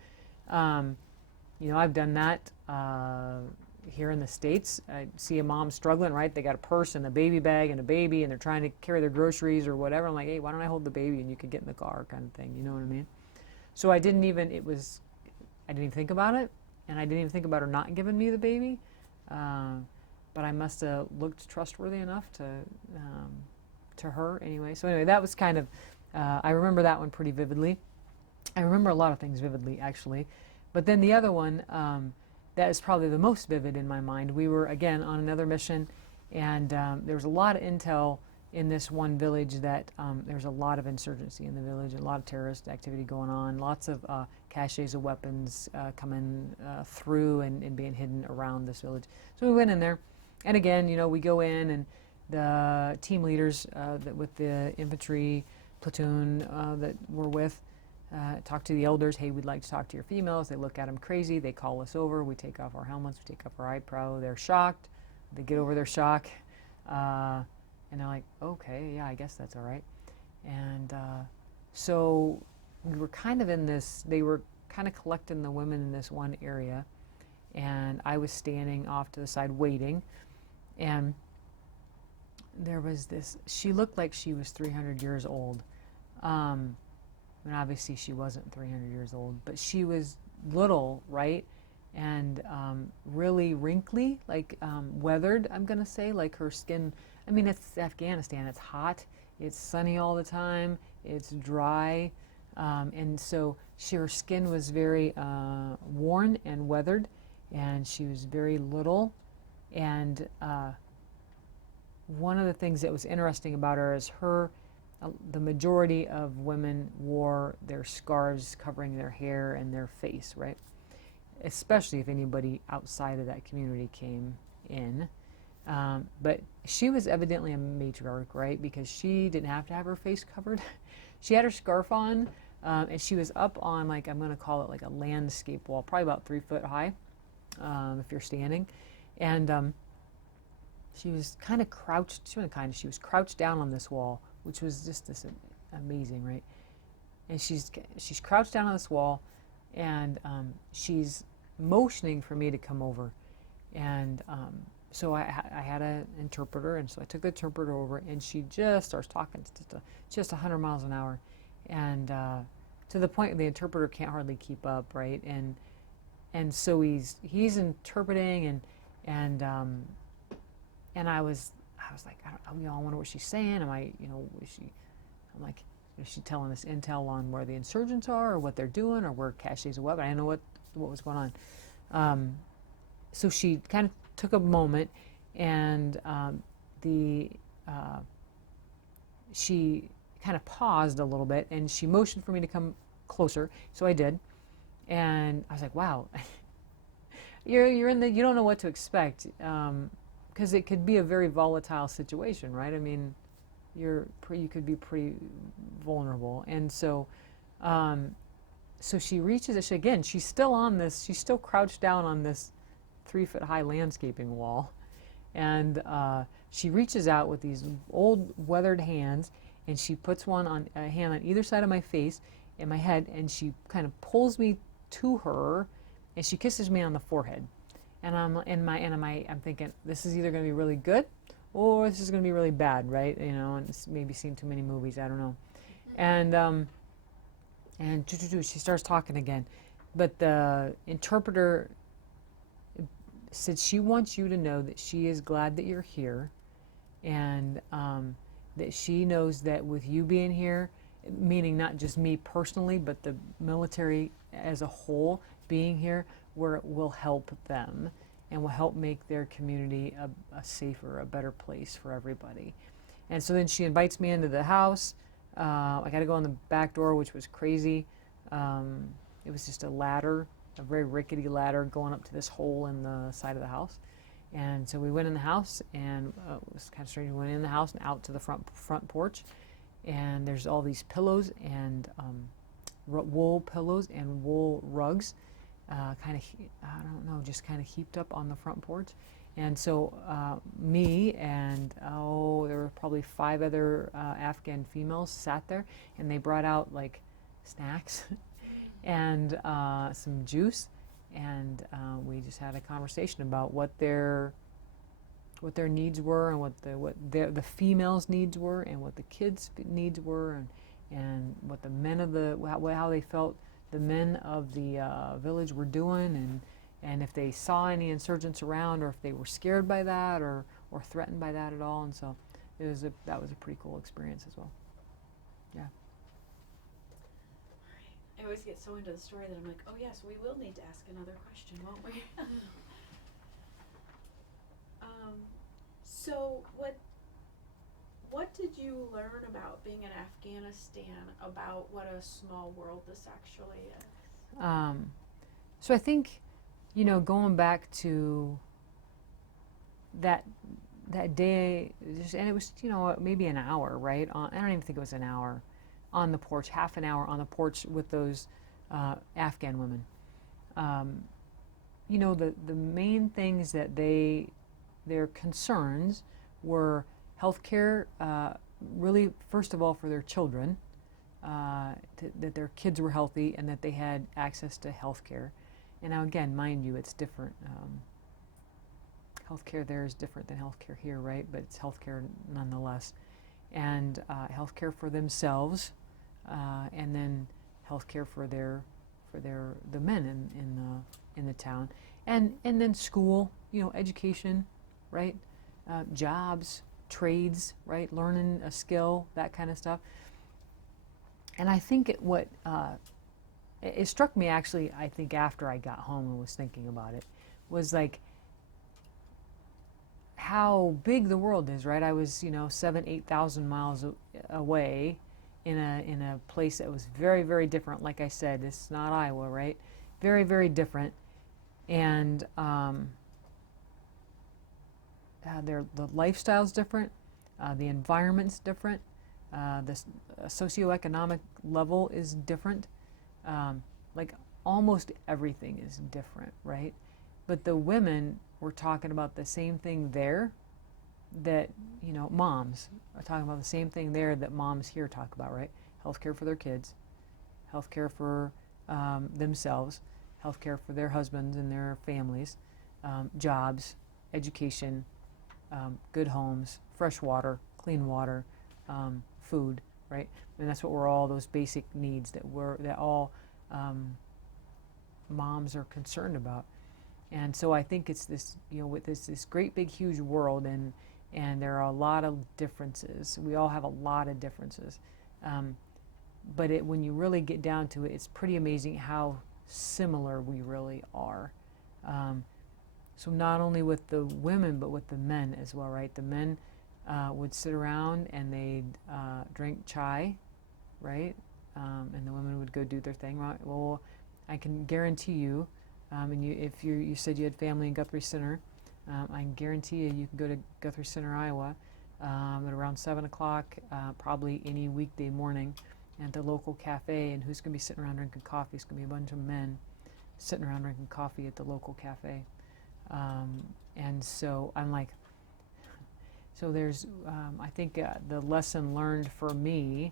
I've done that here in the States. I see a mom struggling, right? They got a purse and a baby bag and a baby, and they're trying to carry their groceries or whatever. I'm like, hey, why don't I hold the baby and you could get in the car, kind of thing. You know what I mean? So I didn't even think about it, and I didn't even think about her not giving me the baby. But I must have looked trustworthy enough to her anyway. So anyway, that was kind of, I remember that one pretty vividly. I remember a lot of things vividly, actually. But then the other one, that is probably the most vivid in my mind. We were, again, on another mission, and there was a lot of intel in this one village that there's a lot of insurgency in the village, a lot of terrorist activity going on, lots of caches of weapons coming through and being hidden around this village. So we went in there, and again, we go in, and the team leaders with the infantry platoon that we're with talk to the elders. Hey, we'd like to talk to your females. They look at them crazy. They call us over. We take off our helmets. We take off our eye pro. They're shocked. They get over their shock. And they're like, okay, yeah, I guess that's all right. And so we were kind of in this, they were kind of collecting the women in this one area. And I was standing off to the side waiting. And there was this, she looked like she was 300 years old. And obviously she wasn't 300 years old, but she was little, right? And really wrinkly, like weathered, I'm going to say, like her skin. I mean, it's Afghanistan. It's hot. It's sunny all the time. It's dry. And so her skin was very worn and weathered, and she was very little. And one of the things that was interesting about her is the majority of women wore their scarves covering their hair and their face, right? Especially if anybody outside of that community came in. But she was evidently a matriarch, right? Because she didn't have to have her face covered. She had her scarf on, and she was up on, like, I'm going to call it like a landscape wall, probably about 3 foot high, if you're standing. And she was kind of crouched, she was crouched down on this wall, which was just this amazing, right? And she's crouched down on this wall, and she's motioning for me to come over. And so I had an interpreter, and so I took the interpreter over, and she just starts talking just 100 miles an hour, and to the point the interpreter can't hardly keep up, right? And so he's interpreting, and I was like, I wonder what she's saying. I'm like, is she telling us intel on where the insurgents are, or what they're doing, or where caches of weapons? I didn't know what was going on. So she kind of took a moment, and she kind of paused a little bit, and she motioned for me to come closer. So I did, and I was like, wow, you don't know what to expect. Because it could be a very volatile situation, right? I mean, you could be pretty vulnerable, and so she reaches. She's still on this. She's still crouched down on this 3 foot high landscaping wall, and she reaches out with these old weathered hands, and she puts a hand on either side of my face and my head, and she kind of pulls me to her, and she kisses me on the forehead. And I'm thinking, this is either going to be really good, or this is going to be really bad, right? And it's maybe seen too many movies, I don't know. And she starts talking again, but the interpreter said she wants you to know that she is glad that you're here, and that she knows that with you being here, meaning not just me personally, but the military as a whole being here, where it will help them and will help make their community a safer, a better place for everybody. And so then she invites me into the house. I got to go in the back door, which was crazy. It was just a ladder, a very rickety ladder going up to this hole in the side of the house. And so we went in the house, and it was kind of strange. We went in the house and out to the front porch, and there's all these pillows and wool pillows and wool rugs, just kind of heaped up on the front porch. And so me and there were probably 5 other Afghan females sat there, and they brought out like snacks and some juice, and we just had a conversation about what their needs were, and what the females' needs were, and what the kids' needs were, and what the men how they felt the men of the village were doing, and if they saw any insurgents around, or if they were scared by that, or threatened by that at all. And so that was a pretty cool experience as well. Yeah. I always get so into the story that I'm like, oh yes, we will need to ask another question, won't we? So what did you learn about being in Afghanistan, about what a small world this actually is? So I think, going back to that day, and it was, maybe an hour, right? I don't even think it was an hour on the porch, half an hour on the porch with those Afghan women. The main things that their concerns were healthcare, really, first of all, for their children, that their kids were healthy and that they had access to healthcare. And now, again, mind you, it's different healthcare there is different than healthcare here, right? But it's healthcare nonetheless, and healthcare for themselves, and then healthcare for the men in the town, and then school, education, right? Jobs, trades, right? Learning a skill, that kind of stuff. And I think it struck me actually, I think after I got home and was thinking about it, was like how big the world is, right? I was, 7,000-8,000 miles away in a place that was very, very different. Like I said, it's not Iowa, right? Very, very different. And the lifestyle's different, the environment's different, the socioeconomic level is different. Like almost everything is different, right? But the women were talking about the same thing there that, moms are talking about the same thing there that moms here talk about, right? Healthcare for their kids, healthcare for themselves, healthcare for their husbands and their families, jobs, education, good homes, fresh water, clean water, food, right? And that's what all those basic needs that all moms are concerned about. And so I think it's this, with this great big huge world, and there are a lot of differences. We all have a lot of differences. But when you really get down to it, it's pretty amazing how similar we really are. So not only with the women, but with the men as well, right? The men would sit around and they'd drink chai, right? And the women would go do their thing, right? Well, I can guarantee you, and if you said you had family in Guthrie Center, I can guarantee you can go to Guthrie Center, Iowa, at around 7 o'clock, probably any weekday morning, at the local cafe. And who's going to be sitting around drinking coffee? It's going to be a bunch of men sitting around drinking coffee at the local cafe. And so I'm like, so there's, I think the lesson learned for me,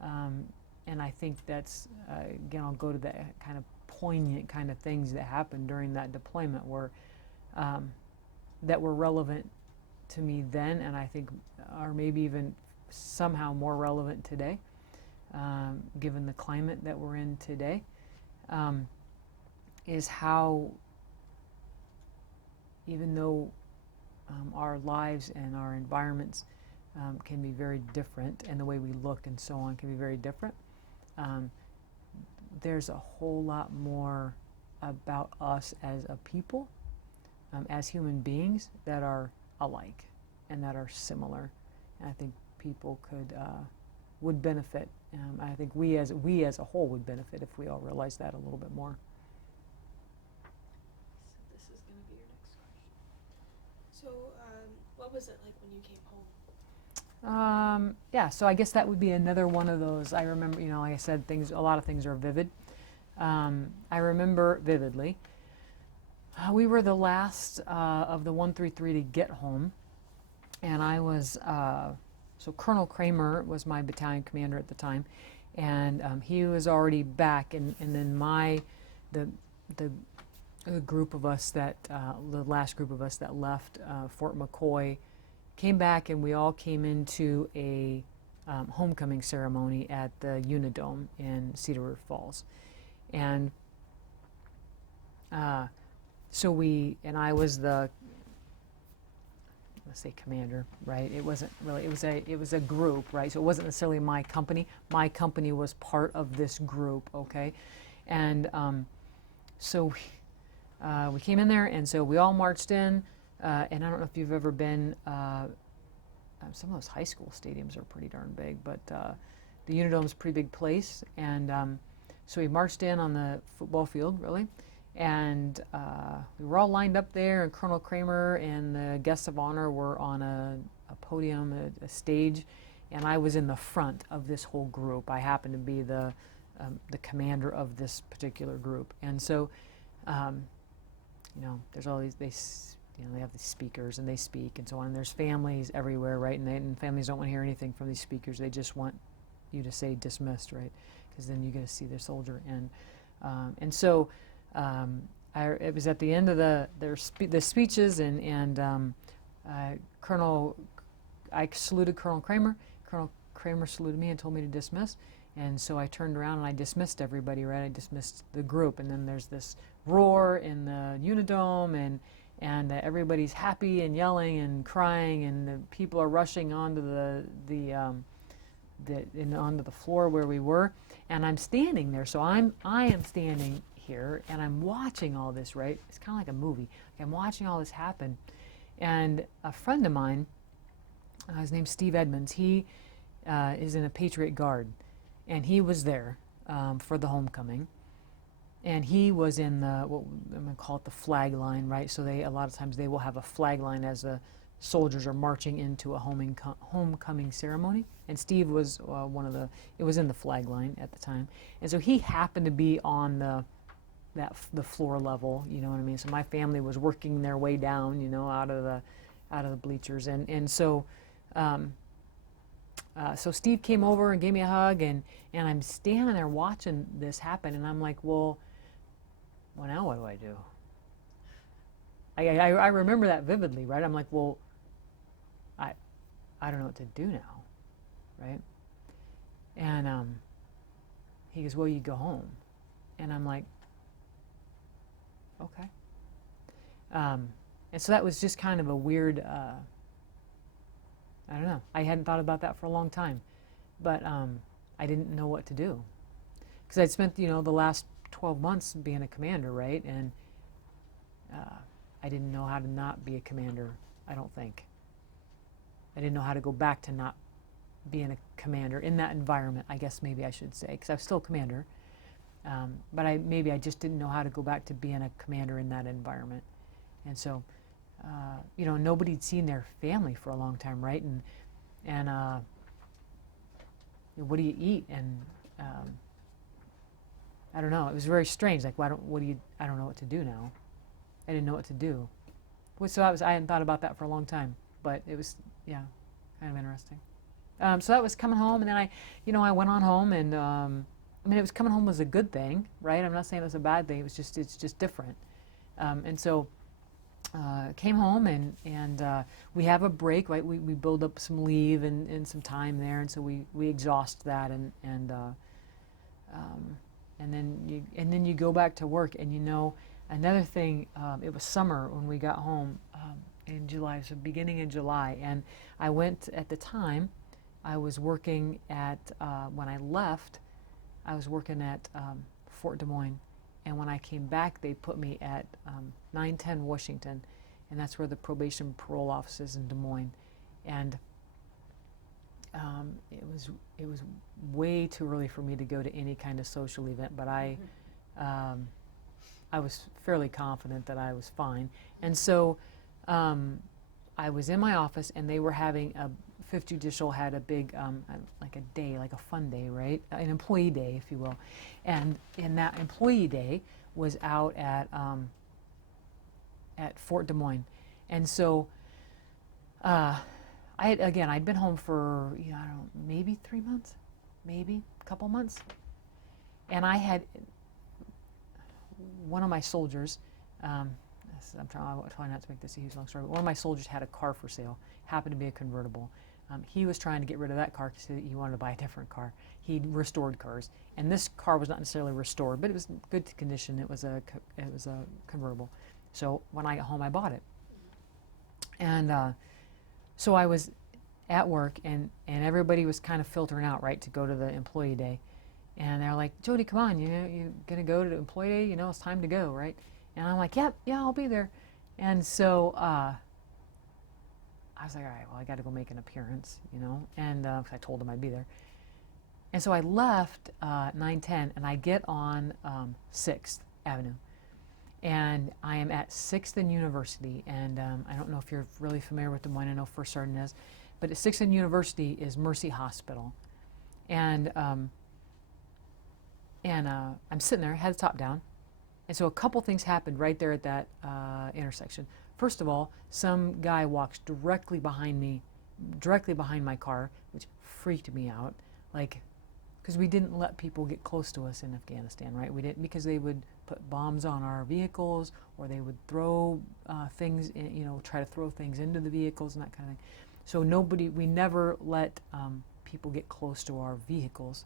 and I think that's, again, I'll go to the kind of poignant kind of things that happened during that deployment that were relevant to me then, and I think are maybe even somehow more relevant today, given the climate that we're in today, is how, even though our lives and our environments can be very different, and the way we look and so on can be very different, there's a whole lot more about us as a people, as human beings, that are alike and that are similar. And I think people would benefit. I think we as a whole would benefit if we all realized that a little bit more. So this is going to be your next question. So, what was it like when you came home? Yeah, so I guess that would be another one of those. I remember, like I said, a lot of things are vivid. I remember vividly. We were the last of the 133 to get home, and I was, so Colonel Kramer was my battalion commander at the time, and he was already back, and then the group of us the last group of us that left Fort McCoy came back, and we all came into a homecoming ceremony at the Unidome in Cedar River Falls. And so I was let's say commander, right? It wasn't really, it was a group, right? So it wasn't necessarily my company. My company was part of this group, okay? And so we came in there, and so we all marched in, and I don't know if you've ever been, some of those high school stadiums are pretty darn big, but the Unidome's a pretty big place, and so we marched in on the football field, really, and we were all lined up there, and Colonel Kramer and the guests of honor were on a podium, a stage, and I was in the front of this whole group. I happened to be the commander of this particular group, and so there's all these, they have these speakers, and they speak, and so on. And there's families everywhere, right? And families don't want to hear anything from these speakers. They just want you to say dismissed, right? Because then you get to see their soldier. And so it was at the end of the speeches, and I saluted Colonel Kramer. Colonel Kramer saluted me and told me to dismiss. And so I turned around and I dismissed everybody, right? I dismissed the group. And then there's this roar in the Unidome, and everybody's happy and yelling and crying, and the people are rushing onto onto the floor where we were. And I'm standing there. So I am standing here, and I'm watching all this, right? It's kind of like a movie. I'm watching all this happen. And a friend of mine, his name's Steve Edmonds, he is in a Patriot Guard. And he was there for the homecoming, and he was in what I'm going to call it the flag line, right? So a lot of times they will have a flag line as the soldiers are marching into a homecoming ceremony. And Steve was it was in the flag line at the time, and so he happened to be on the floor level, you know what I mean? So my family was working their way down, you know, out of the bleachers, and so. So Steve came over and gave me a hug, and I'm standing there watching this happen, and I'm like, well now what do I do? I remember that vividly, right? I'm like, well, I don't know what to do now, right? And he goes, well, you go home. And I'm like, okay. And so that was just kind of a weird... I don't know. I hadn't thought about that for a long time, but I didn't know what to do, because I'd spent, you know, the last 12 months being a commander, right? And I didn't know how to not be a commander. I don't think. I didn't know how to go back to not being a commander in that environment. I guess maybe I should say, because I was still a commander, but maybe I just didn't know how to go back to being a commander in that environment, and so. You know, nobody'd seen their family for a long time, right? And what do you eat? And I don't know. It was very strange. Like, I don't know what to do now. I didn't know what to do. So I hadn't thought about that for a long time, but it was, yeah, kind of interesting. So that was coming home, and then I went on home, and I mean, it was coming home was a good thing, right? I'm not saying it was a bad thing. It's just different, and so. Came home, and we have a break, right? We build up some leave and some time there, and so we exhaust that, and then you go back to work. And you know, another thing, it was summer when we got home in July, so beginning of July, and I went at the time. I was working at when I left, I was working at Fort Des Moines. And when I came back, they put me at 910 Washington, and that's where the probation parole office is in Des Moines. And it was way too early for me to go to any kind of social event, but I was fairly confident that I was fine. And so I was in my office, and they were having Fifth Judicial had a big, like a day, like a fun day, right? An employee day, if you will. And in that employee day was out at Fort Des Moines. And so I'd been home for, I don't know, maybe 3 months, maybe a couple months. And I had one of my soldiers, I'm trying not to make this a huge long story, but one of my soldiers had a car for sale, happened to be a convertible. He was trying to get rid of that car because he wanted to buy a different car. He restored cars, and this car was not necessarily restored, but it was good condition. It was a convertible. So when I got home, I bought it, and so I was at work, and everybody was kind of filtering out, right, to go to the employee day, and they're like, Jodi, come on, you're gonna go to the employee day? You know, it's time to go, right? And I'm like, yep, yeah, I'll be there. And so I was like, all right, well, I got to go make an appearance, and 'cause I told them I'd be there. And so I left 910, and I get on 6th Avenue. And I am at 6th and University, and I don't know if you're really familiar with Des Moines. I know First Sergeant is. But at 6th and University is Mercy Hospital. And I'm sitting there, head top down. And so a couple things happened right there at that intersection. First of all, some guy walks directly behind my car, which freaked me out. Like, because we didn't let people get close to us in Afghanistan, right? We didn't, because they would put bombs on our vehicles, or they would throw things, try to throw things into the vehicles and that kind of thing. So we never let people get close to our vehicles.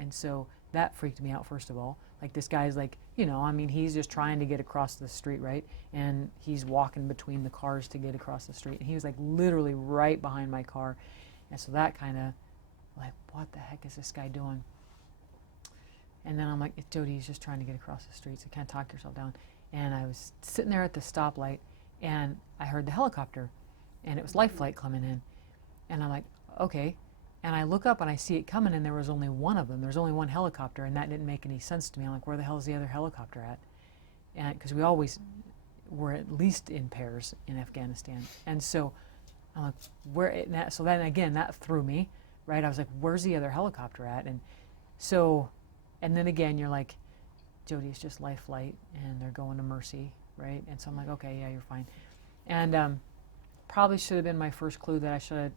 And so that freaked me out, first of all. Like, this guy's like, he's just trying to get across the street, right? And he's walking between the cars to get across the street. And he was like literally right behind my car. And so that kind of, like, what the heck is this guy doing? And then I'm like, Jodi, he's just trying to get across the street, so kind of talk yourself down. And I was sitting there at the stoplight, and I heard the helicopter, and it was Life Flight coming in. And I'm like, okay. And I look up and I see it coming, and there was only one of them. There was only one helicopter, and that didn't make any sense to me. I'm like, where the hell is the other helicopter at? And because we always were at least in pairs in Afghanistan. And so I'm like, so then again, that threw me, right? I was like, where's the other helicopter at? And so, and then again, you're like, Jodi, it's just Life Flight, and they're going to Mercy, right? And so I'm like, okay, yeah, you're fine. And probably should have been my first clue that I should have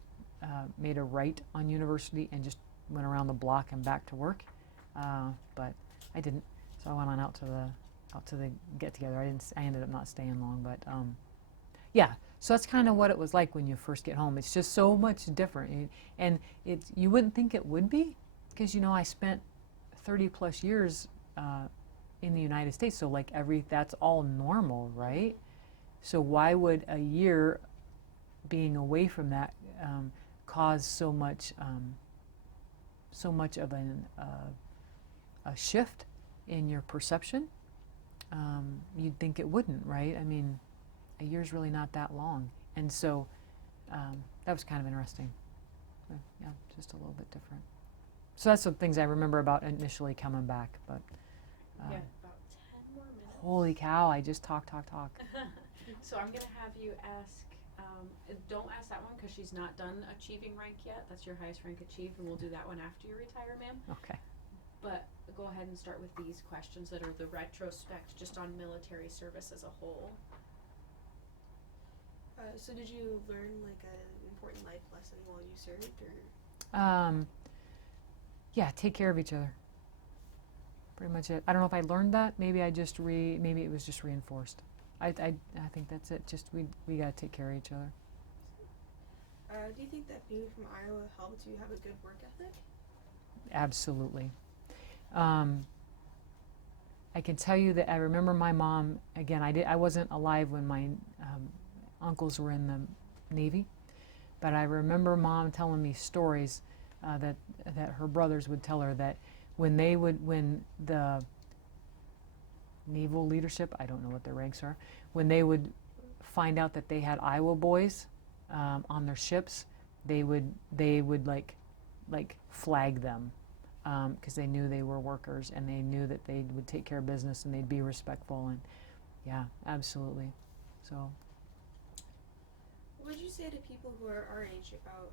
made a right on University and just went around the block and back to work, but I didn't. So I went on out to the get together. I ended up not staying long, but yeah. So that's kind of what it was like when you first get home. It's just so much different, and you wouldn't think it would be, because I spent 30 plus years in the United States, so like that's all normal, right? So why would a year being away from that cause so much of a shift in your perception? You'd think it wouldn't, right? I mean, a year's really not that long, and so that was kind of interesting. But, yeah, just a little bit different. So that's some things I remember about initially coming back. But Yeah, about 10 more minutes. holy cow! I just talk. So I'm gonna have you ask. Don't ask that one because she's not done achieving rank yet. That's your highest rank achieved, and we'll do that one after you retire, ma'am. Okay. But go ahead and start with these questions that are the retrospect, just on military service as a whole. So did you learn like an important life lesson while you served, or? Yeah, take care of each other. Pretty much it. I don't know if I learned that. Maybe maybe it was just reinforced. I think that's it. Just we gotta take care of each other. Do you think that being from Iowa helped you have a good work ethic? Absolutely. I can tell you that I remember my mom. Again, I wasn't alive when my uncles were in the Navy, but I remember Mom telling me stories that her brothers would tell her, that when the naval leadership, I don't know what their ranks are, when they would find out that they had Iowa boys on their ships, they would like flag them, because they knew they were workers, and they knew that they would take care of business and they'd be respectful. And yeah, absolutely. So what would you say to people who are our age about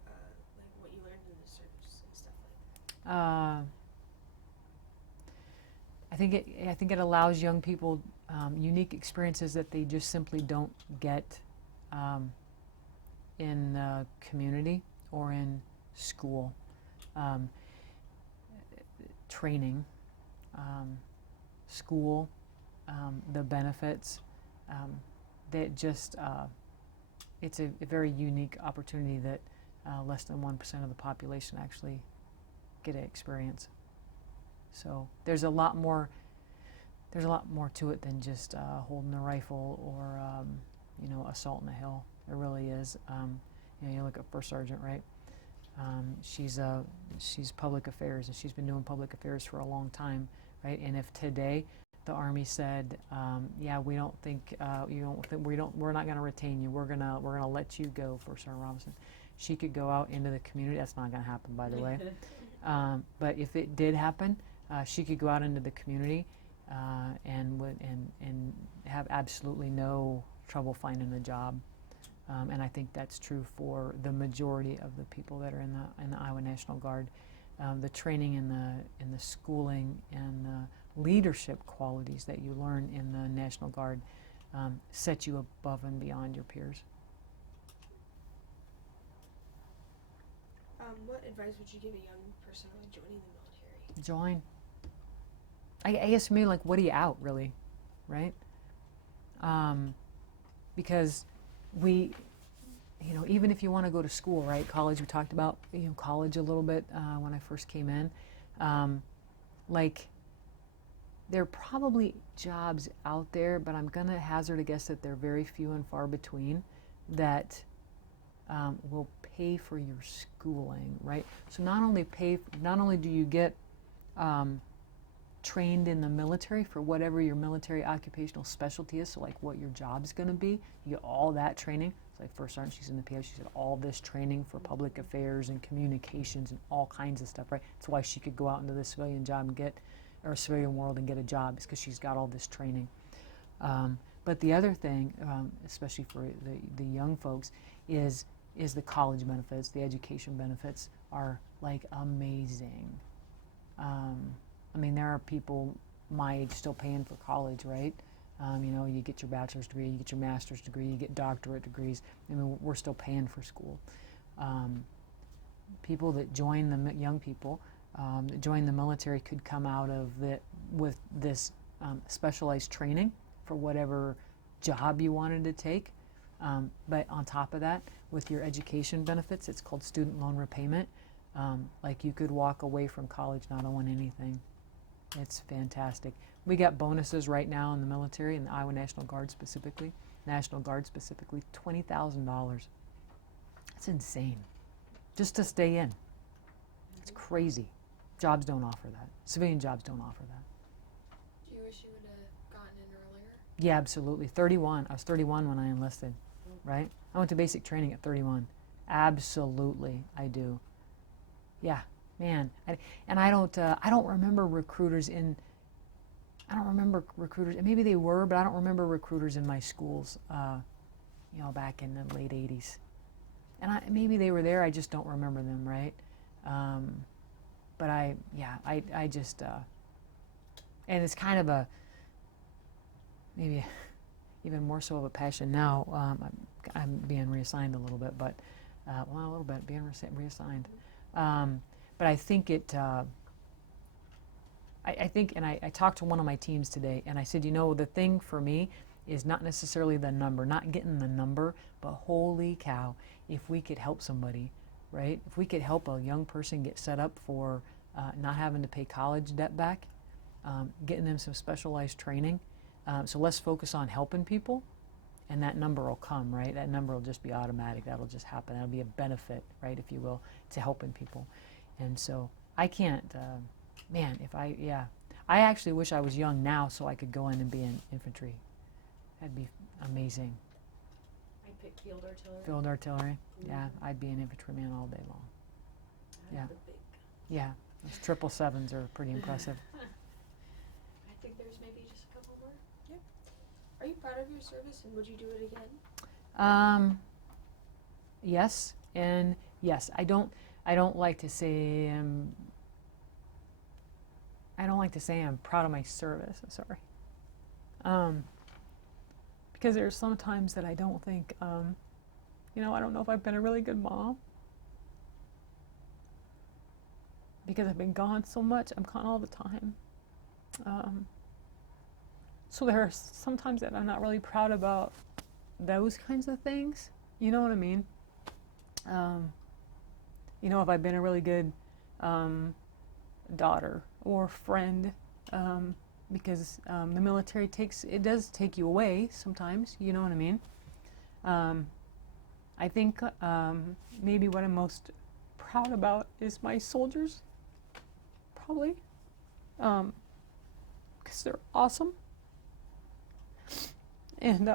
like what you learned in the service and stuff like that? I think it allows young people unique experiences that they just simply don't get in the community or in school. Training, school, the benefits, that just it's a very unique opportunity that less than 1% of the population actually get to experience. So there's a lot more to it than just holding a rifle or assault in a hill. There really is. You look at First Sergeant, right? She's public affairs, and she's been doing public affairs for a long time, right? And if today the Army said, yeah, we're not going to retain you. We're gonna let you go, First Sergeant Robinson. She could go out into the community. That's not going to happen, by the way. But if it did happen, she could go out into the community and have absolutely no trouble finding a job. And I think that's true for the majority of the people that are in the Iowa National Guard. The training and the schooling and the leadership qualities that you learn in the National Guard set you above and beyond your peers. What advice would you give a young person joining the military? join. I guess for me, like, what are you out, really, right? Because we, even if you want to go to school, right? College, we talked about, college a little bit when I first came in. Like, there are probably jobs out there, but I'm going to hazard a guess that they're very few and far between that will pay for your schooling, right? So not only do you get trained in the military for whatever your military occupational specialty is, so like what your job's going to be, you get all that training. It's like First Sergeant, she's in the PO, she said all this training for public affairs and communications and all kinds of stuff, right? That's why she could go out into the civilian job and or civilian world and get a job, is because she's got all this training. But the other thing, especially for the young folks, is the college benefits, the education benefits are like amazing. I mean, there are people my age still paying for college, right? You get your bachelor's degree, you get your master's degree, you get doctorate degrees. I mean, we're still paying for school. People that join young people that join the military could come out of it with this specialized training for whatever job you wanted to take. But on top of that, with your education benefits, it's called student loan repayment. Like, you could walk away from college not owing anything. It's fantastic. We got bonuses right now in the military, in the Iowa National Guard specifically, $20,000. That's insane. Just to stay in. It's crazy. Jobs don't offer that. Civilian jobs don't offer that. Do you wish you would have gotten in earlier? Yeah, absolutely. 31. I was 31 when I enlisted, right? I went to basic training at 31. Absolutely, I do. Yeah, man. I don't remember recruiters and maybe they were, but I don't remember recruiters in my schools, back in the late 80s. And maybe they were there, I just don't remember them, right? But I just, and it's kind of maybe even more so of a passion now. I'm being reassigned a little bit, but, a little bit, being reassigned. But I think I talked to one of my teams today, and I said, the thing for me is not necessarily the number, not getting the number, but holy cow, if we could help somebody, right? If we could help a young person get set up for not having to pay college debt back, getting them some specialized training. So let's focus on helping people, and that number will come, right? That number will just be automatic. That'll just happen. That'll be a benefit, right, if you will, to helping people. And so I can't, I actually wish I was young now so I could go in and be in infantry. That'd be amazing. I picked field artillery. Field artillery, yeah, I'd be an infantryman all day long. Yeah. The big Yeah, those 777s are pretty impressive. I think there's maybe just a couple more. Are you proud of your service, and would you do it again? Yes, and yes. I don't like to say I'm proud of my service. I'm sorry. Because there's some times that I don't think, I don't know if I've been a really good mom. Because I've been gone so much, I'm gone all the time. So there are some times that I'm not really proud about those kinds of things. You know what I mean? If I've been a really good daughter or friend, because the military does take you away sometimes. You know what I mean? I think maybe what I'm most proud about is my soldiers, probably, because they're awesome. And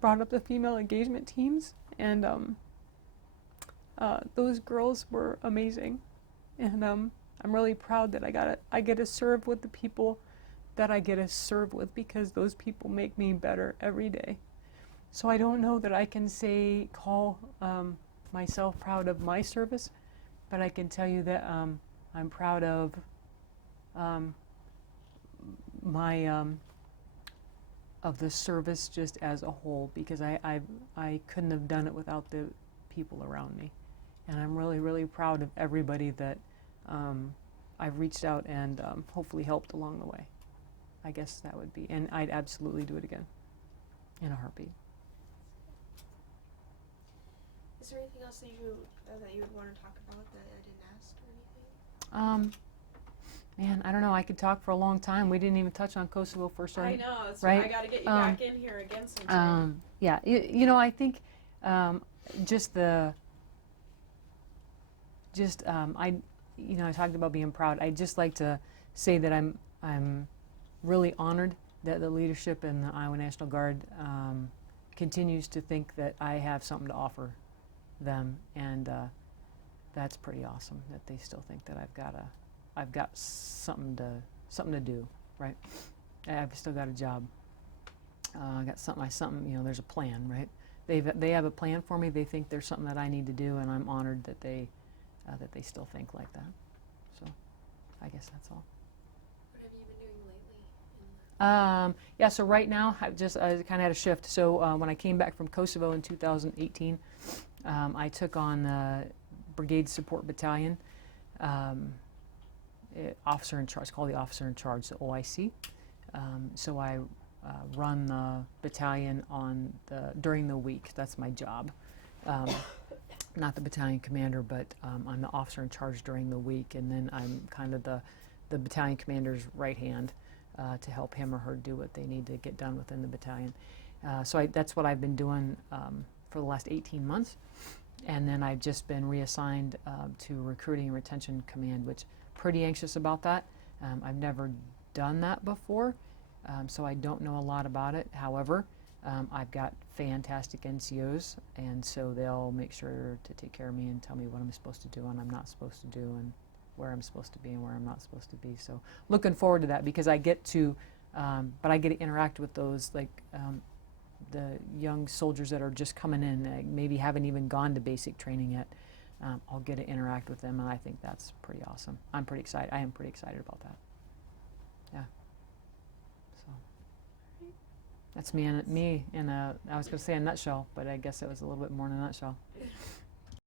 brought up the female engagement teams, and those girls were amazing. And I'm really proud that I get to serve with the people that I get to serve with, because those people make me better every day. So I don't know that I can call myself proud of my service, but I can tell you that I'm proud of of the service just as a whole, because I couldn't have done it without the people around me. And I'm really, really proud of everybody that I've reached out and hopefully helped along the way. I guess that would be, and I'd absolutely do it again, in a heartbeat. Is there anything else that you would want to talk about that I didn't ask or anything? Man, I don't know. I could talk for a long time. We didn't even touch on Kosovo first, I right? know, that's right? why I gotta get you back in here again sometime. Yeah, you know, I think I talked about being proud. I'd just like to say that I'm really honored that the leadership in the Iowa National Guard continues to think that I have something to offer them, and that's pretty awesome that they still think that I've got something to do, right? I've still got a job. I got something. You know, there's a plan, right? They have a plan for me. They think there's something that I need to do, and I'm honored that they still think like that. So, I guess that's all. What have you been doing lately? Yeah. So right now, I kind of had a shift. So when I came back from Kosovo in 2018, I took on the Brigade Support Battalion. Officer in charge. It's called the Officer in Charge, the OIC. So I run the battalion during the week. That's my job. Not the battalion commander, but I'm the officer in charge during the week, and then I'm kind of the battalion commander's right hand to help him or her do what they need to get done within the battalion. So that's what I've been doing for the last 18 months. And then I've just been reassigned to Recruiting and Retention Command, which pretty anxious about that. I've never done that before, so I don't know a lot about it. However, I've got fantastic NCOs, and so they'll make sure to take care of me and tell me what I'm supposed to do and I'm not supposed to do, and where I'm supposed to be and where I'm not supposed to be. So looking forward to that, because I get to interact with those, like the young soldiers that are just coming in, maybe haven't even gone to basic training yet. I'll get to interact with them, and I think that's pretty awesome. I'm pretty excited. I am pretty excited about that. Yeah. So that's me in a, I was going to say a nutshell, but I guess it was a little bit more in a nutshell.